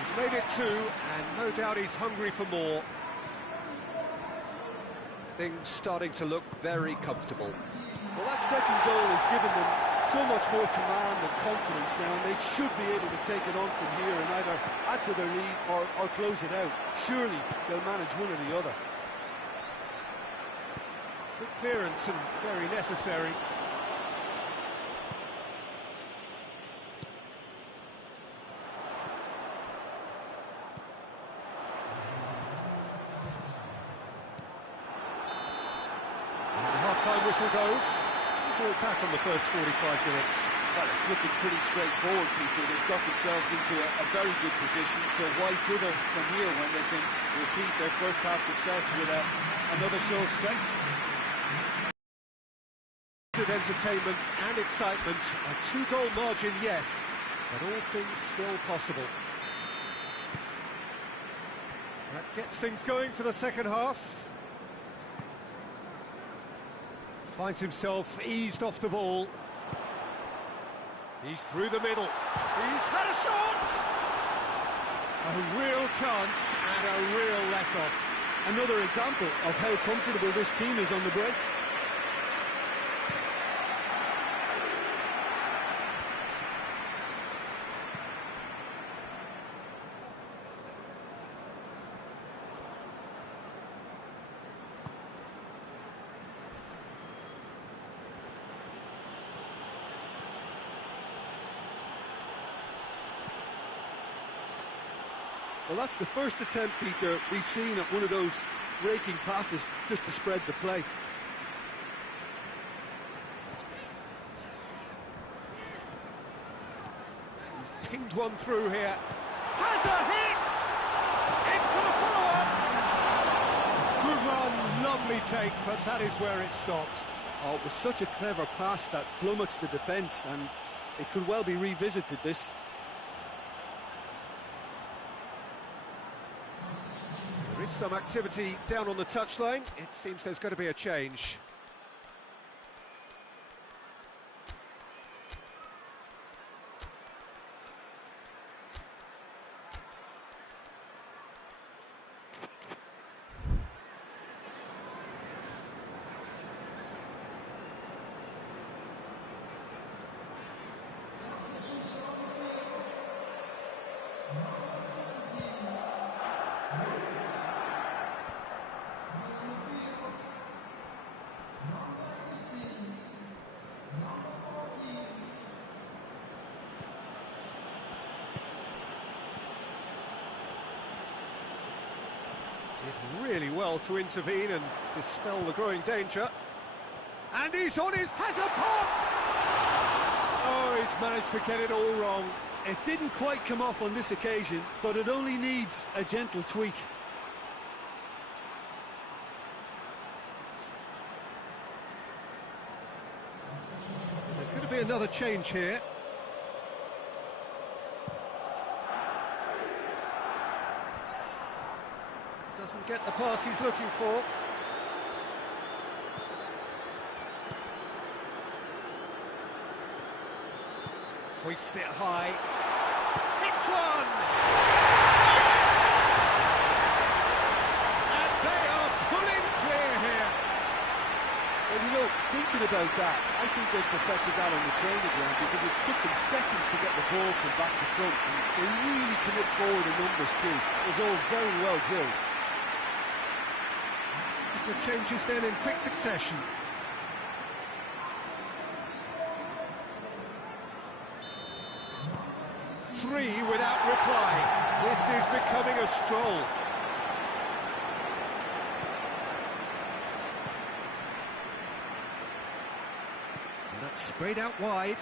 He's made it 2, and no doubt he's hungry for more. Things starting to look very comfortable. Well, that second goal has given them so much more command and confidence now, and they should be able to take it on from here and either add to their lead or close it out. Surely they'll manage one or the other. Good clearance and very necessary. And the half-time whistle goes. Look back on the first 45 minutes. Well, it's looking pretty straightforward, Peter. They've got themselves into a very good position, so why dither from here when they can repeat their first half success with another show of strength? Entertainment and excitement, a 2-goal margin, yes, but all things still possible. That gets things going for the second half. Finds himself eased off the ball. He's through the middle. He's had a shot! A real chance and a real let-off. Another example of how comfortable this team is on the break. Well, that's the first attempt, Peter, we've seen at one of those raking passes just to spread the play. He's pinged one through here. Has a hit! In for the follow-up! Good run, lovely take, but that is where it stopped. Oh, it was such a clever pass that flummoxed the defence, and it could well be revisited, this. There is some activity down on the touchline. It seems there's going to be a change. Did really well to intervene and dispel the growing danger. And he's on his... has a pop! Oh, he's managed to get it all wrong. It didn't quite come off on this occasion, but it only needs a gentle tweak. another change here. Doesn't get the pass he's looking for. Hoists it high. Hits one! Yes! And they are pulling clear here. Well, you know, thinking about that, I think they perfected that on the training ground because it took them seconds to get the ball from back to front. And they really commit forward in numbers too. It was all very well drilled. The changes then in quick succession. Three without reply. This is becoming a stroll. And that's sprayed out wide.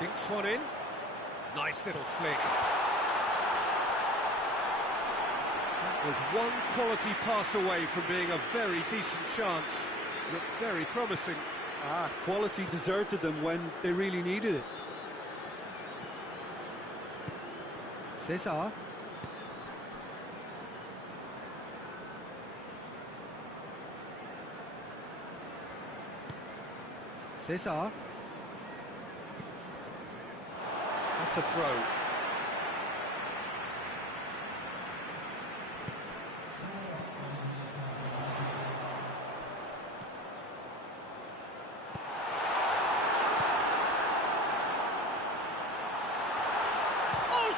Dinks one in. Nice little flick. That was one quality pass away from being a very decent chance. Looked very promising. Quality deserted them when they really needed it. Cesar. Cesar. That's a throw.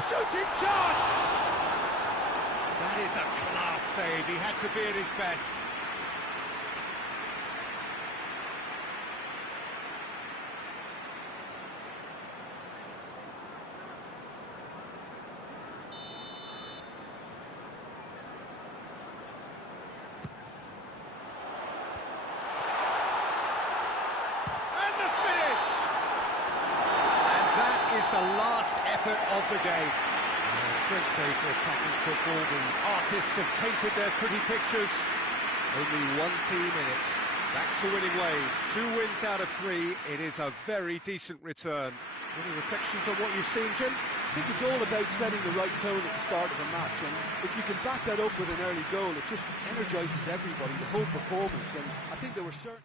Shooting chance! That is a class save. He had to be at his best. And the finish! And that is the last effort of the game. Great day for attacking football. The artists have painted their pretty pictures. Only one team in it. Back to winning ways. 2 wins out of 3. It is a very decent return. Any reflections on what you've seen, Jim? I think it's all about setting the right tone at the start of a match, and if you can back that up with an early goal, it just energises everybody, the whole performance, and I think there were certain...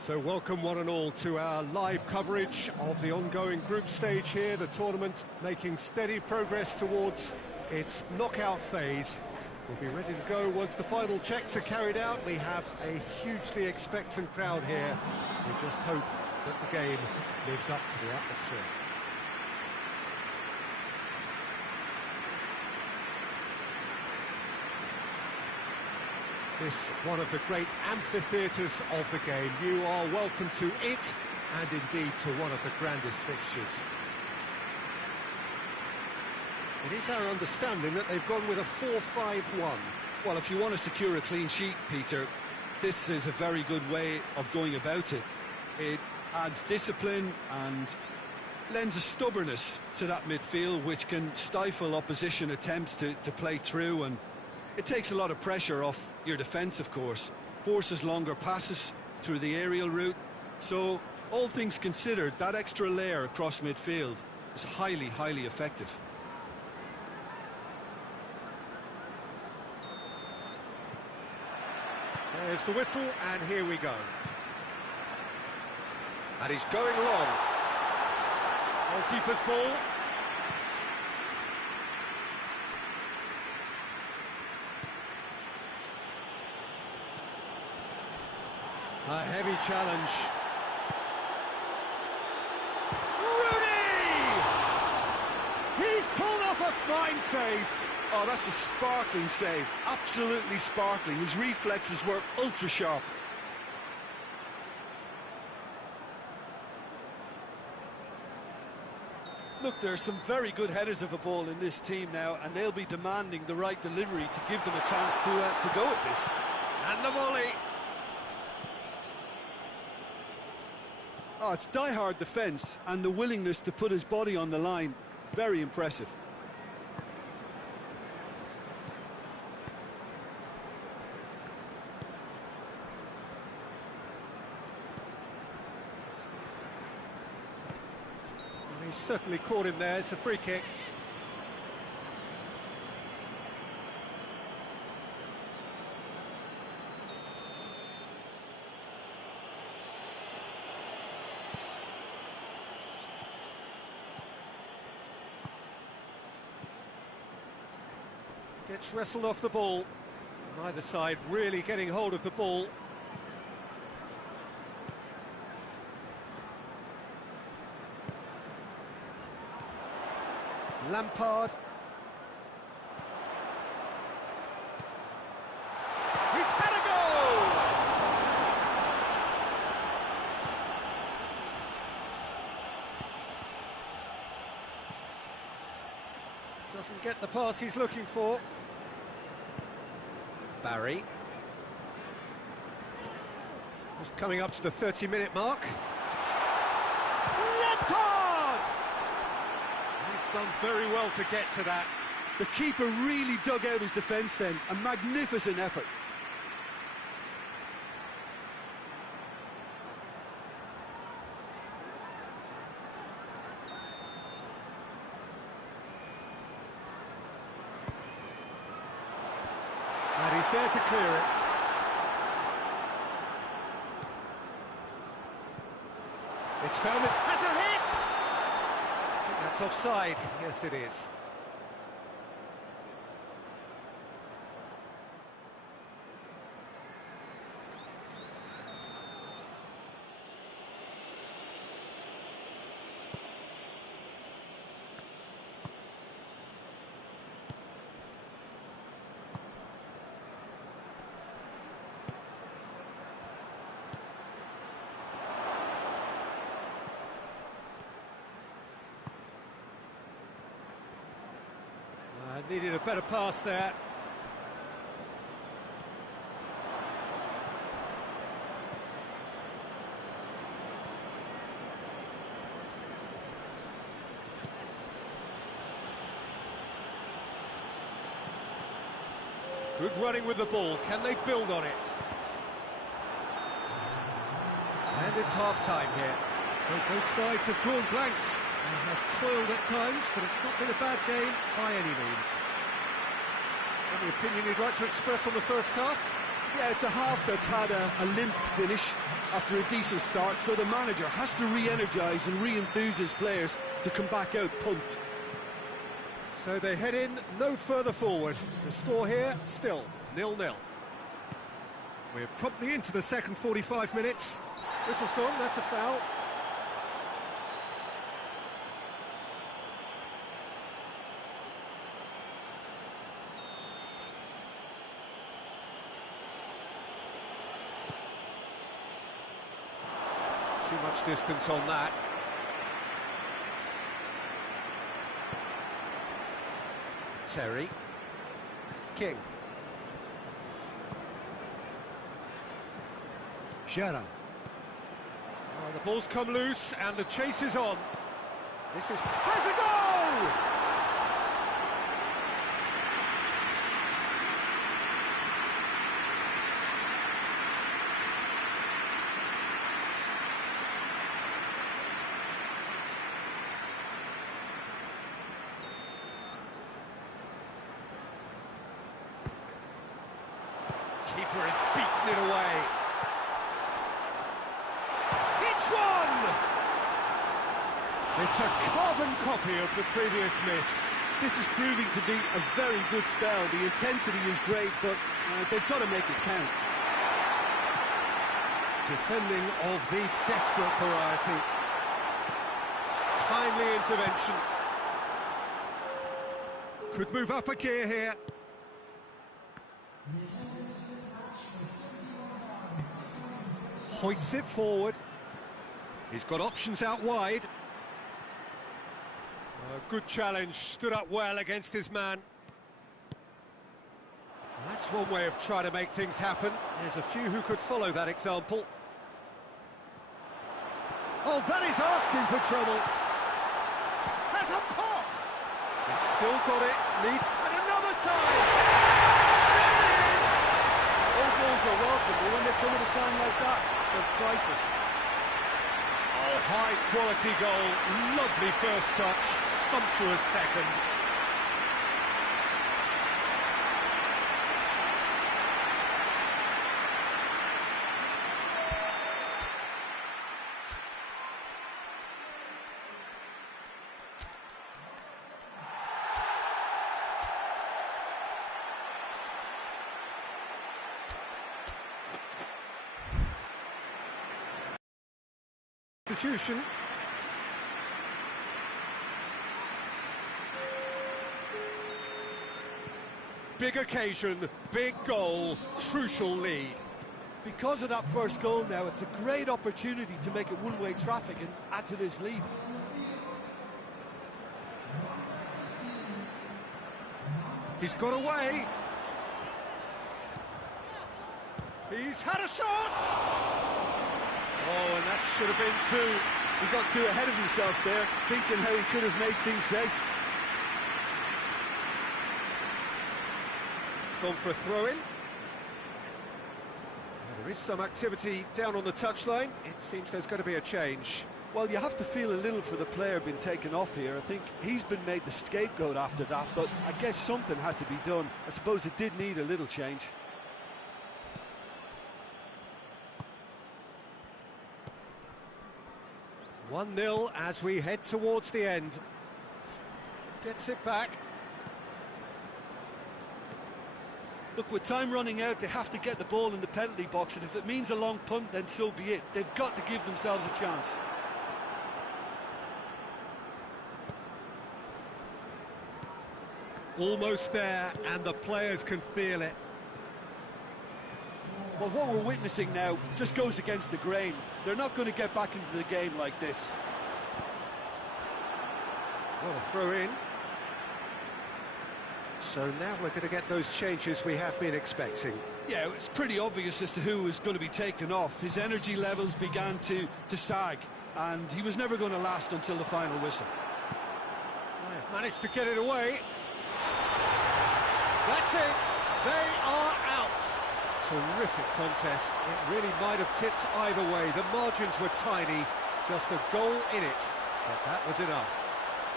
So welcome one and all to our live coverage of the ongoing group stage here, the tournament making steady progress towards its knockout phase. We'll be ready to go once the final checks are carried out. We have a hugely expectant crowd here. We just hope that the game lives up to the atmosphere. This one of the great amphitheatres of the game. You are welcome to it, and indeed to one of the grandest fixtures. It is our understanding that they've gone with a 4-5-1. Well, if you want to secure a clean sheet, Peter, this is a very good way of going about it. It adds discipline and lends a stubbornness to that midfield, which can stifle opposition attempts to play through, and it takes a lot of pressure off your defence, of course, forces longer passes through the aerial route. So, all things considered, that extra layer across midfield is highly, highly effective. There's the whistle, and here we go. And he's going long. Goalkeeper's ball. A heavy challenge. Rooney! He's pulled off a fine save. Oh, that's a sparkling save. Absolutely sparkling. His reflexes were ultra sharp. Look, there are some very good headers of a ball in this team now, and they'll be demanding the right delivery to give them a chance to go at this. And the volley. Oh, it's die-hard defence and the willingness to put his body on the line. Very impressive. He's certainly caught him there. It's a free kick. Gets wrestled off the ball. Neither side really getting hold of the ball. Lampard. He's had a goal! Doesn't get the pass he's looking for. Barry. Just coming up to the 30-minute mark. Lampard! He's done very well to get to that. The keeper really dug out his defence then. A magnificent effort. And he's there to clear it. It's found it. Has a hit! I think that's offside. Yes, it is. Needed a better pass there. Good running with the ball. Can they build on it? And it's half-time here. So both sides have drawn blanks. They have toiled at times, but it's not been a bad game by any means. Any opinion you'd like to express on the first half? Yeah, it's a half that's had a limp finish after a decent start, so the manager has to re-energise and re-enthuse his players to come back out pumped. So they head in no further forward. The score here, still 0-0. We're promptly into the second 45 minutes. Whistle's gone, that's a foul. Too much distance on that. Terry. King. Gerrard. Oh, the ball's come loose and the chase is on. This is... has a goal! Keeper has beaten it away. It's one! It's a carbon copy of the previous miss. This is proving to be a very good spell. The intensity is great, but they've got to make it count. Defending of the desperate variety. Timely intervention. Could move up a gear here. Hoists it forward. He's got options out wide. A good challenge, stood up well against his man. That's one way of trying to make things happen. There's a few who could follow that example. Oh, that is asking for trouble. Has a pop! He's still got it, needs... And another time! There it is! All goals are welcome, but when they come at a time like that, they're priceless. Oh, high-quality goal, lovely first touch, sumptuous second. Substitution. Big occasion, big goal, crucial lead. Because of that first goal now, it's a great opportunity to make it one-way traffic and add to this lead. He's got away. He's had a shot! Oh, and that should have been two. He got too ahead of himself there, thinking how he could have made things safe. It's gone for a throw-in. There is some activity down on the touchline. It seems there's going to be a change. Well, you have to feel a little for the player being taken off here. I think he's been made the scapegoat after that, but I guess something had to be done. I suppose it did need a little change. 1-0 as we head towards the end. Gets it back. Look, with time running out, they have to get the ball in the penalty box, and if it means a long punt, then so be it. They've got to give themselves a chance. Almost there, and the players can feel it. Well, what we're witnessing now just goes against the grain. They're not going to get back into the game like this. Well, a throw in. So now we're going to get those changes we have been expecting. Yeah, it's pretty obvious as to who was going to be taken off. His energy levels began to sag, and he was never going to last until the final whistle. They've managed to get it away. That's it. They are out. Terrific contest. It really might have tipped either way. The margins were tiny, just a goal in it, but that was enough.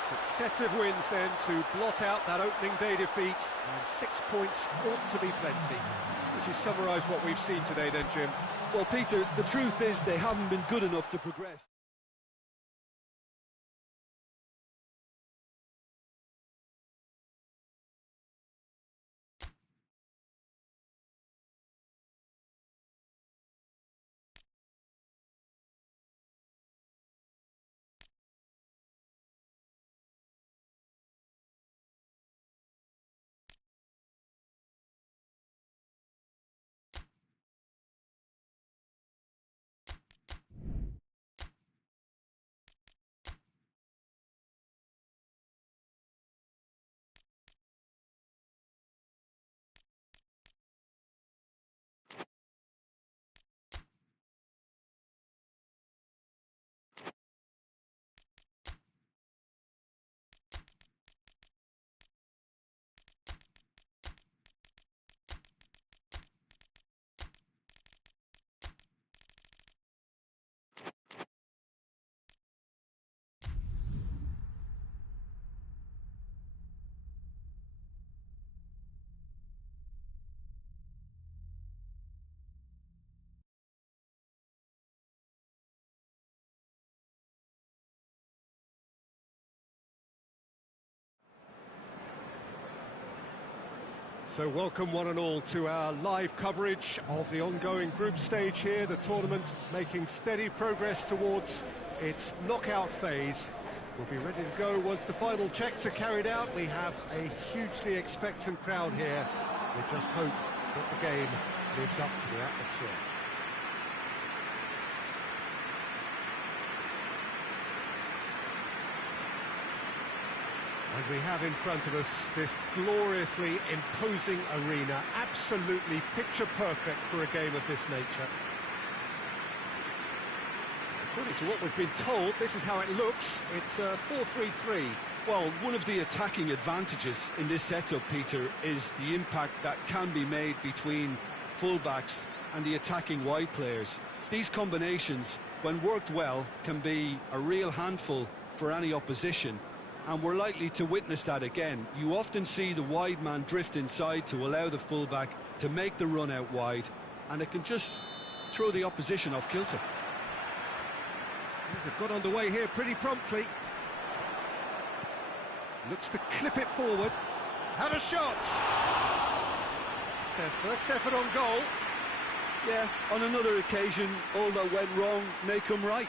Successive wins then to blot out that opening day defeat, and 6 points ought to be plenty. Would you summarise what we've seen today then, Jim? Well, Peter, the truth is they haven't been good enough to progress. So welcome one and all to our live coverage of the ongoing group stage here, the tournament making steady progress towards its knockout phase. We'll be ready to go once the final checks are carried out. We have a hugely expectant crowd here. We just hope that the game lives up to the atmosphere. And we have in front of us this gloriously imposing arena, absolutely picture perfect for a game of this nature. According to what we've been told, this is how it looks. It's 4-3-3. Well, one of the attacking advantages in this setup, Peter, is the impact that can be made between fullbacks and the attacking wide players. These combinations, when worked well, can be a real handful for any opposition. And we're likely to witness that again. You often see the wide man drift inside to allow the fullback to make the run out wide, and it can just throw the opposition off kilter. They've got underway here pretty promptly. Looks to clip it forward. Had a shot! It's their first effort on goal. Yeah, on another occasion, all that went wrong may come right.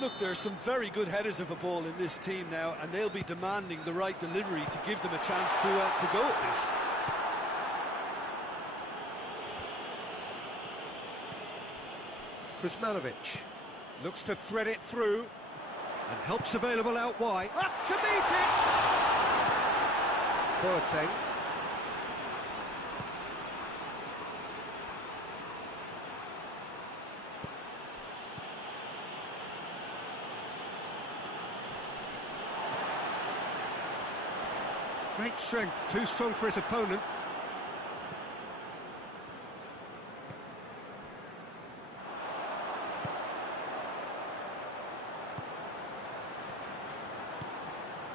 Look, there are some very good headers of a ball in this team now, and they'll be demanding the right delivery to give them a chance to go at this. Kuzmanovic looks to thread it through, and help's available out wide. Up to meet it! Boateng. Great strength, too strong for his opponent.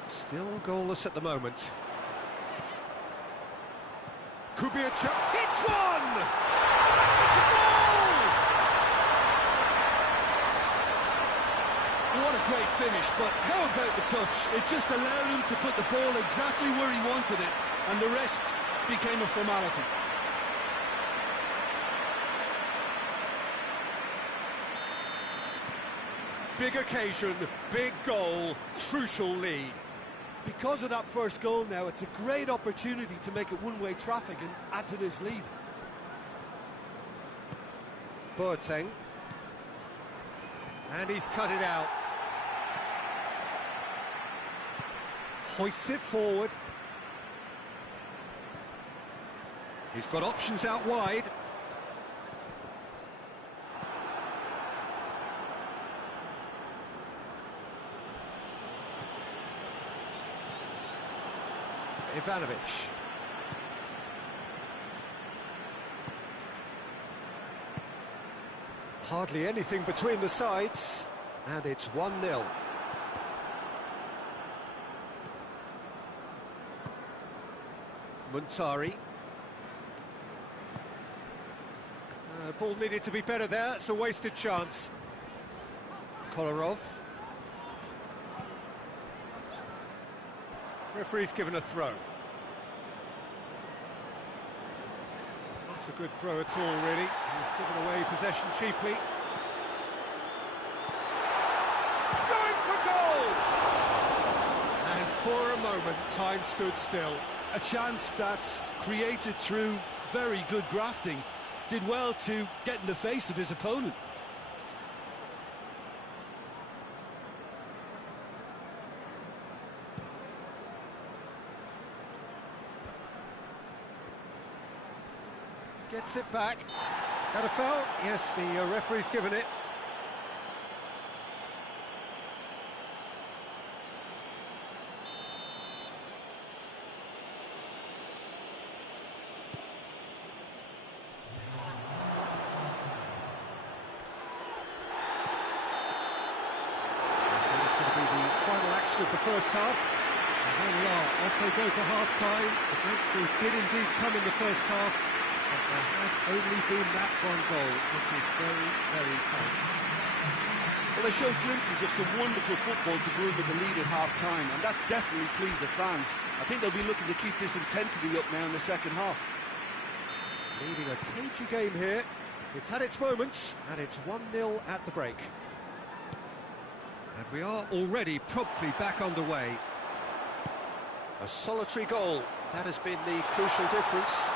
Still goalless at the moment. Could be a chance. Hits one! It's a goal! What a great finish, but how about the touch? It just allowed him to put the ball exactly where he wanted it, and the rest became a formality. Big occasion, big goal, crucial lead. Because of that first goal now, it's a great opportunity to make it one-way traffic and add to this lead. Boateng. And he's cut it out. Hoists it forward. He's got options out wide. Ivanovic. Hardly anything between the sides, and it's 1-0. Muntari. Ball needed to be better there, it's a wasted chance. Kolarov. Referee's given a throw. Not a good throw at all, really. He's given away possession cheaply. Going for goal! And for a moment, time stood still. A chance that's created through very good grafting. Did well to get in the face of his opponent. Gets it back. Had a foul? Yes, the referee's given it. Of the first half, and there we are, off they go for half-time. The breakthrough did indeed come in the first half, but there has only been that one goal, which is very, very close. Well, they showed glimpses of some wonderful football to brew with the lead at half-time, and that's definitely pleased the fans. I think they'll be looking to keep this intensity up now in the second half. Leading a cagey game here. It's had its moments, and it's 1-0 at the break. And we are already promptly back underway. A solitary goal, that has been the crucial difference.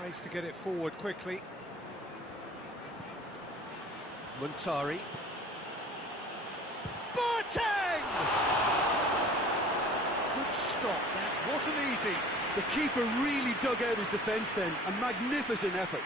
Tries to get it forward quickly. Muntari. Boateng! Good stop, that wasn't easy. The keeper really dug out his defence then, a magnificent effort.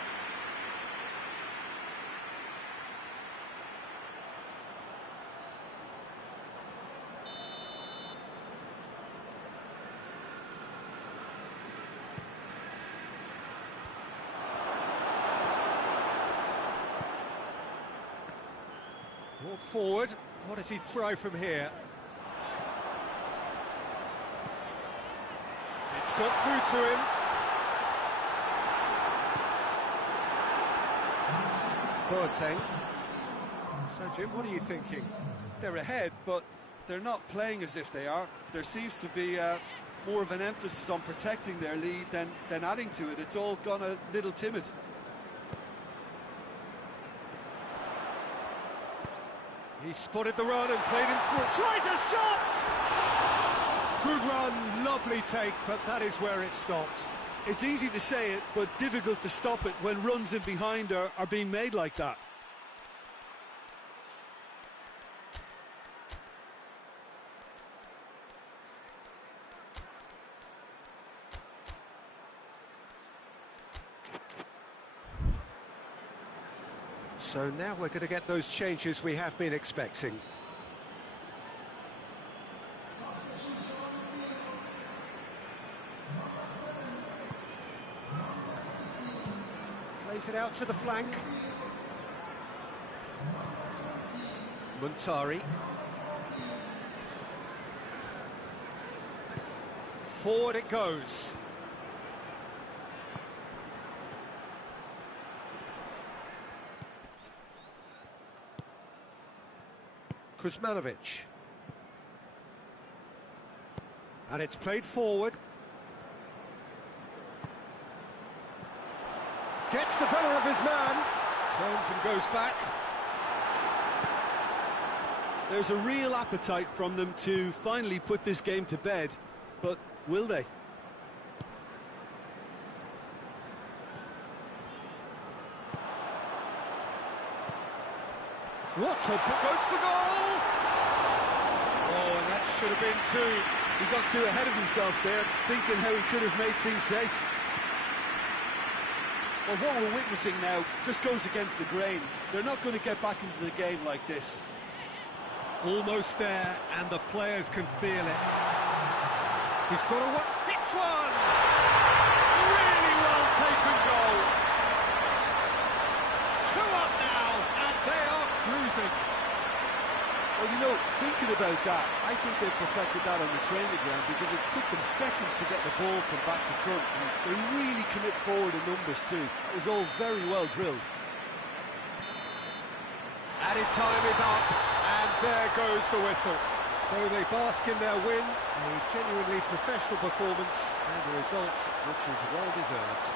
Brought forward, what does he try from here? It's got through to him. Boateng. So Jim, what are you thinking? They're ahead, but they're not playing as if they are. There seems to be more of an emphasis on protecting their lead than adding to it. It's all gone a little timid. He spotted the run and played him through. Tries a shot! Good run, lovely take, but that is where it stopped. It's easy to say it, but difficult to stop it when runs in behind are being made like that. So now we're going to get those changes we have been expecting. Plays it out to the flank. Muntari. Forward it goes. Kuzmanovic. And it's played forward. Gets the better of his man. Turns and goes back. There's a real appetite from them to finally put this game to bed, but will they? What a goes for goal! Oh, and that should have been two. He got too ahead of himself there, thinking how he could have made things safe. Well, what we're witnessing now just goes against the grain. They're not going to get back into the game like this. Almost there, and the players can feel it. He's got a hits one! Really well taken goal. 2 up now, and they are cruising. Well, you know, thinking about that, I think they perfected that on the training ground because it took them seconds to get the ball from back to front. And they really commit forward in numbers too. It was all very well drilled. Added time is up, and there goes the whistle. So they bask in their win, a genuinely professional performance, and a result which is well deserved.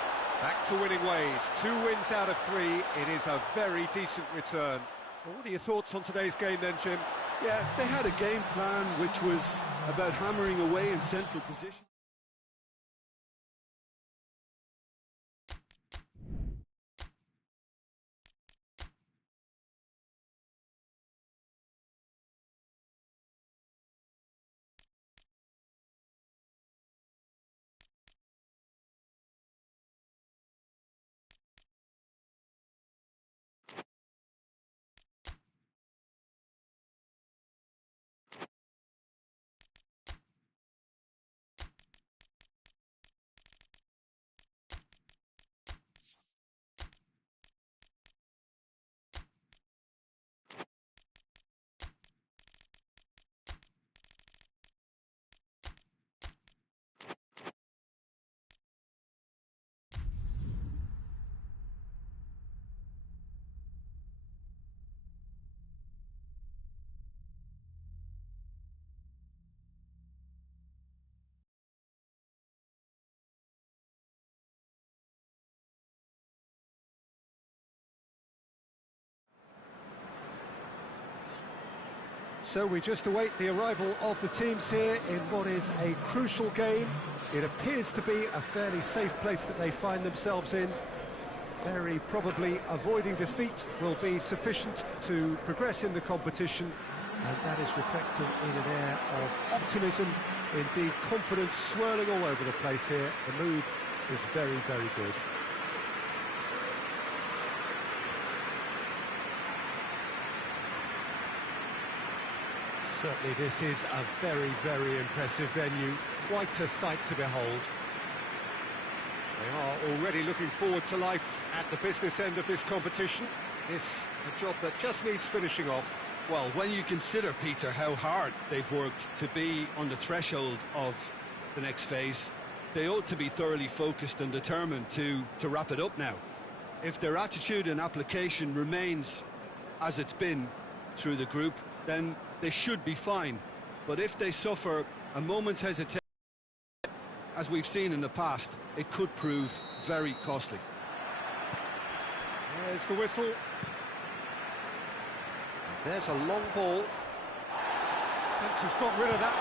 Back to winning ways, 2 wins out of 3. It is a very decent return. Well, what are your thoughts on today's game then, Jim? Yeah, they had a game plan which was about hammering away in central position. So we just await the arrival of the teams here in what is a crucial game. It appears to be a fairly safe place that they find themselves in. Very probably avoiding defeat will be sufficient to progress in the competition, and that is reflected in an air of optimism, indeed confidence swirling all over the place here. The mood is very, very good. Certainly this is a very, very impressive venue, quite a sight to behold. They are already looking forward to life at the business end of this competition. It's a job that just needs finishing off. Well, when you consider, Peter, how hard they've worked to be on the threshold of the next phase, they ought to be thoroughly focused and determined to wrap it up now. If their attitude and application remains as it's been through the group, then they should be fine. But if they suffer a moment's hesitation, as we've seen in the past, it could prove very costly. There's the whistle. There's a long ball. Fence has got rid of that.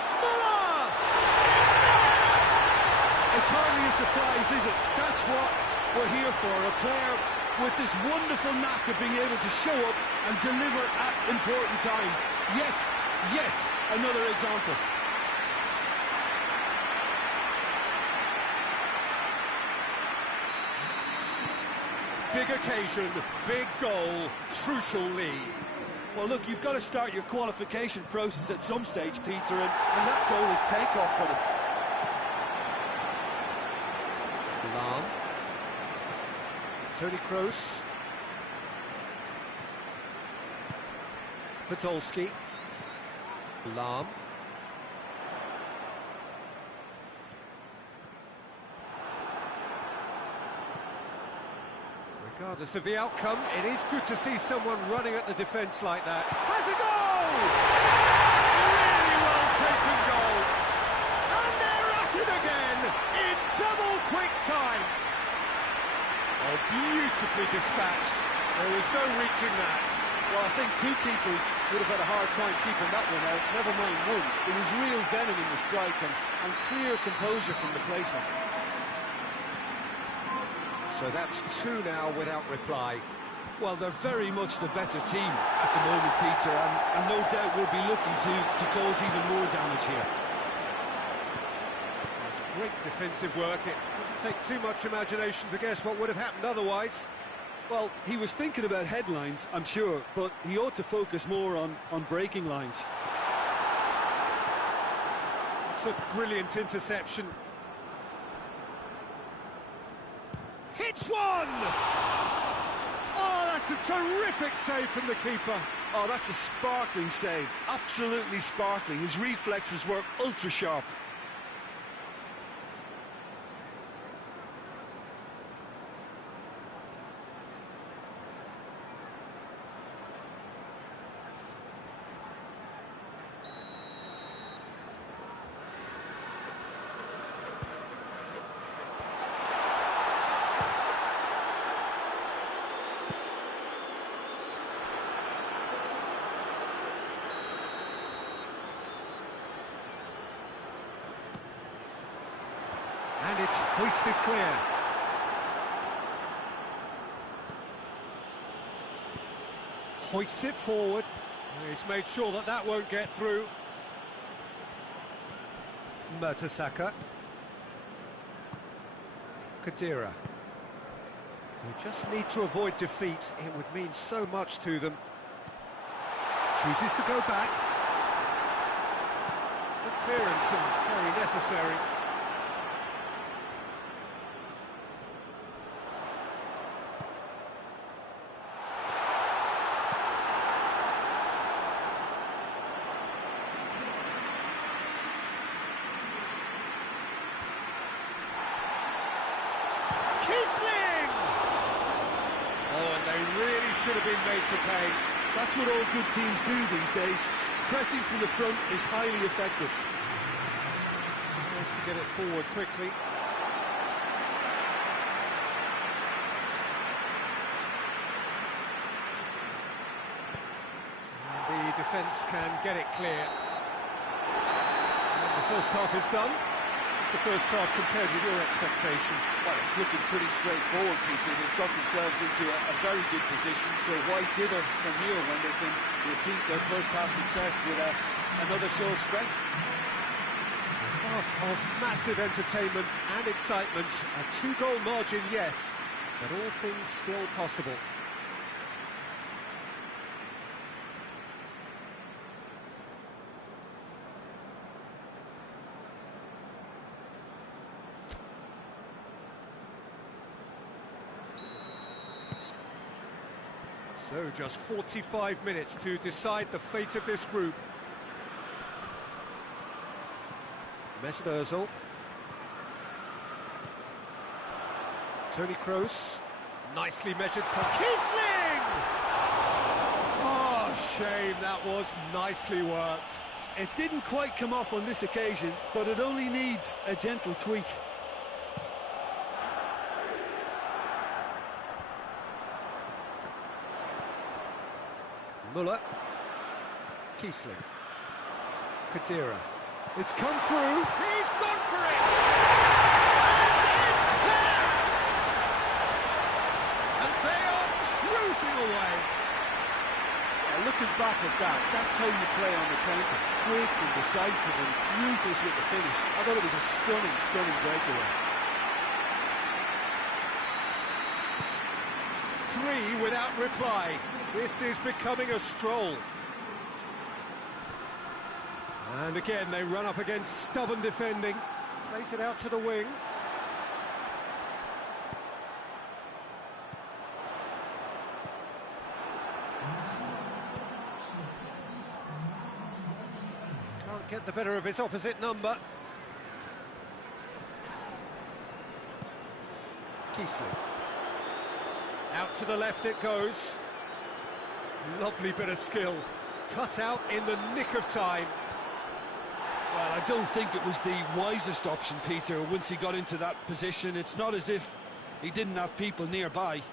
It's hardly a surprise, is it? That's what we're here for, a player with this wonderful knack of being able to show up and deliver at important times. Yet another example. Big occasion, big goal, crucial lead. Well, look, you've got to start your qualification process at some stage, Peter, and that goal is takeoff for them. Lam. Tony Kroos. Podolski. Lam. Regardless of the outcome, it is good to see someone running at the defence like that. Has a goal! Really well taken goal. And they're at it again in double quick time. Oh, beautifully dispatched. There was no reaching that. Well, I think two keepers would have had a hard time keeping that one out, never mind one. It was real venom in the strike and clear composure from the placement. So that's two now without reply. Well, they're very much the better team at the moment, Peter, and no doubt will be looking to cause even more damage here. That's great defensive work. It doesn't take too much imagination to guess what would have happened otherwise. Well, he was thinking about headlines, I'm sure, but he ought to focus more on breaking lines. It's a brilliant interception. Hits one! Oh, that's a terrific save from the keeper. Oh, that's a sparkling save, absolutely sparkling. His reflexes were ultra sharp. And it's hoisted clear. Hoists it forward. He's made sure that that won't get through. Mertesacker. Kadira. They just need to avoid defeat. It would mean so much to them. Chooses to go back. Good clearance and very necessary. Kisling! Oh, and they really should have been made to pay. That's what all good teams do these days. Pressing from the front is highly effective. Nice to get it forward quickly. defence can get it clear. And the first half is done. What's the first half compared with your expectation? Well, it's looking pretty straightforward, Peter. They've got themselves into a very good position, so why dither from here when they can repeat their first half success with another show of strength? Half of massive entertainment and excitement. A 2-goal margin, yes, but all things still possible. So just 45 minutes to decide the fate of this group. Mesut Ozil. Toni Kroos. Nicely measured puck. Kiesling! Oh, shame, that was nicely worked. It didn't quite come off on this occasion, but it only needs a gentle tweak. Muller. Kiesling. Kadira. It's come through. He's gone for it! And it's there! And they are cruising away. Looking back at that, that's how you play on the counter. Quick and decisive and ruthless with the finish. I thought it was a stunning, stunning breakaway. 3 without reply. This is becoming a stroll. And again, they run up against stubborn defending. Plays it out to the wing. Can't get the better of his opposite number. Kiesling. Out to the left it goes. Lovely bit of skill. Cut out in the nick of time. Well, I don't think it was the wisest option, Peter, once he got into that position. It's not as if he didn't have people nearby.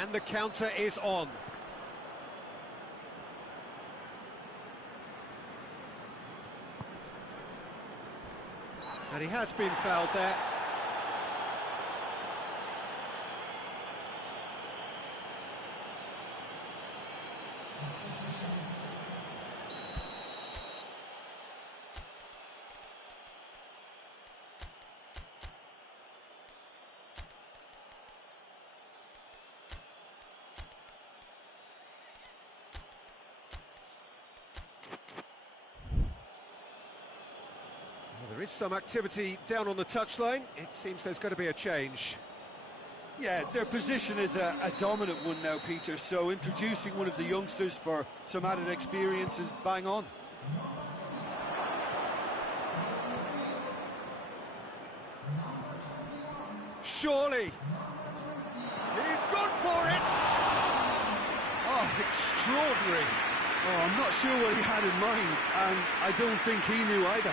And the counter is on. And he has been fouled there. There is some activity down on the touchline. It seems there's going to be a change. Yeah, their position is a dominant one now, Peter, so introducing one of the youngsters for some added experience is bang on. Surely! He's gone for it! Oh, extraordinary! Oh, I'm not sure what he had in mind, and I don't think he knew either.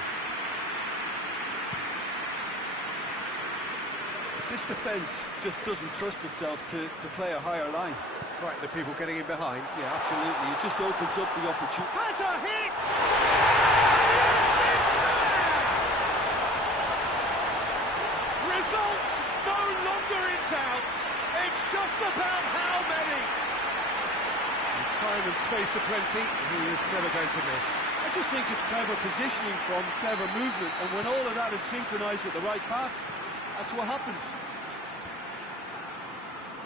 This defence just doesn't trust itself to play a higher line. Frighten the people getting in behind. Yeah, absolutely. It just opens up the opportunity. Has a hit! Yes, it's there! Results no longer in doubt. It's just about how many. With time and space aplenty, he is never going to miss. I just think it's clever positioning from clever movement, and when all of that is synchronised with the right pass, that's what happens.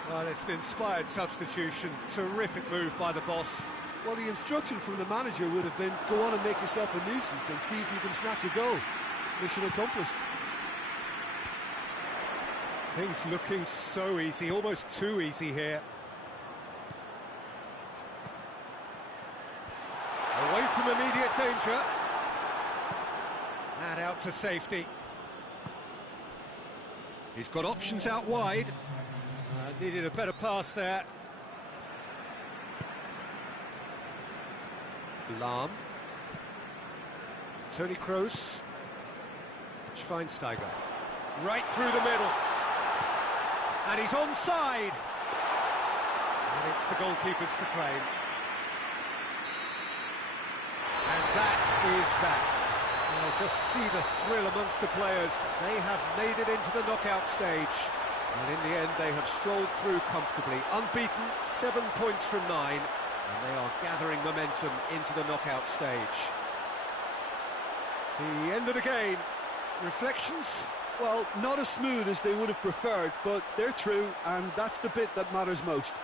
Well, it's an inspired substitution. Terrific move by the boss. Well, the instruction from the manager would have been, go on and make yourself a nuisance and see if you can snatch a goal. Mission accomplished. Things looking so easy, almost too easy here. Away from immediate danger. And out to safety. He's got options out wide. Needed a better pass there. Lahm. Toni Kroos. Schweinsteiger. Right through the middle. And he's onside. And it's the goalkeepers to claim. And that is that. Well, just see the thrill amongst the players. They have made it into the knockout stage. And in the end, they have strolled through comfortably. Unbeaten, 7 points from 9. And they are gathering momentum into the knockout stage. The end of the game. Reflections? Well, not as smooth as they would have preferred, but they're through, and that's the bit that matters most.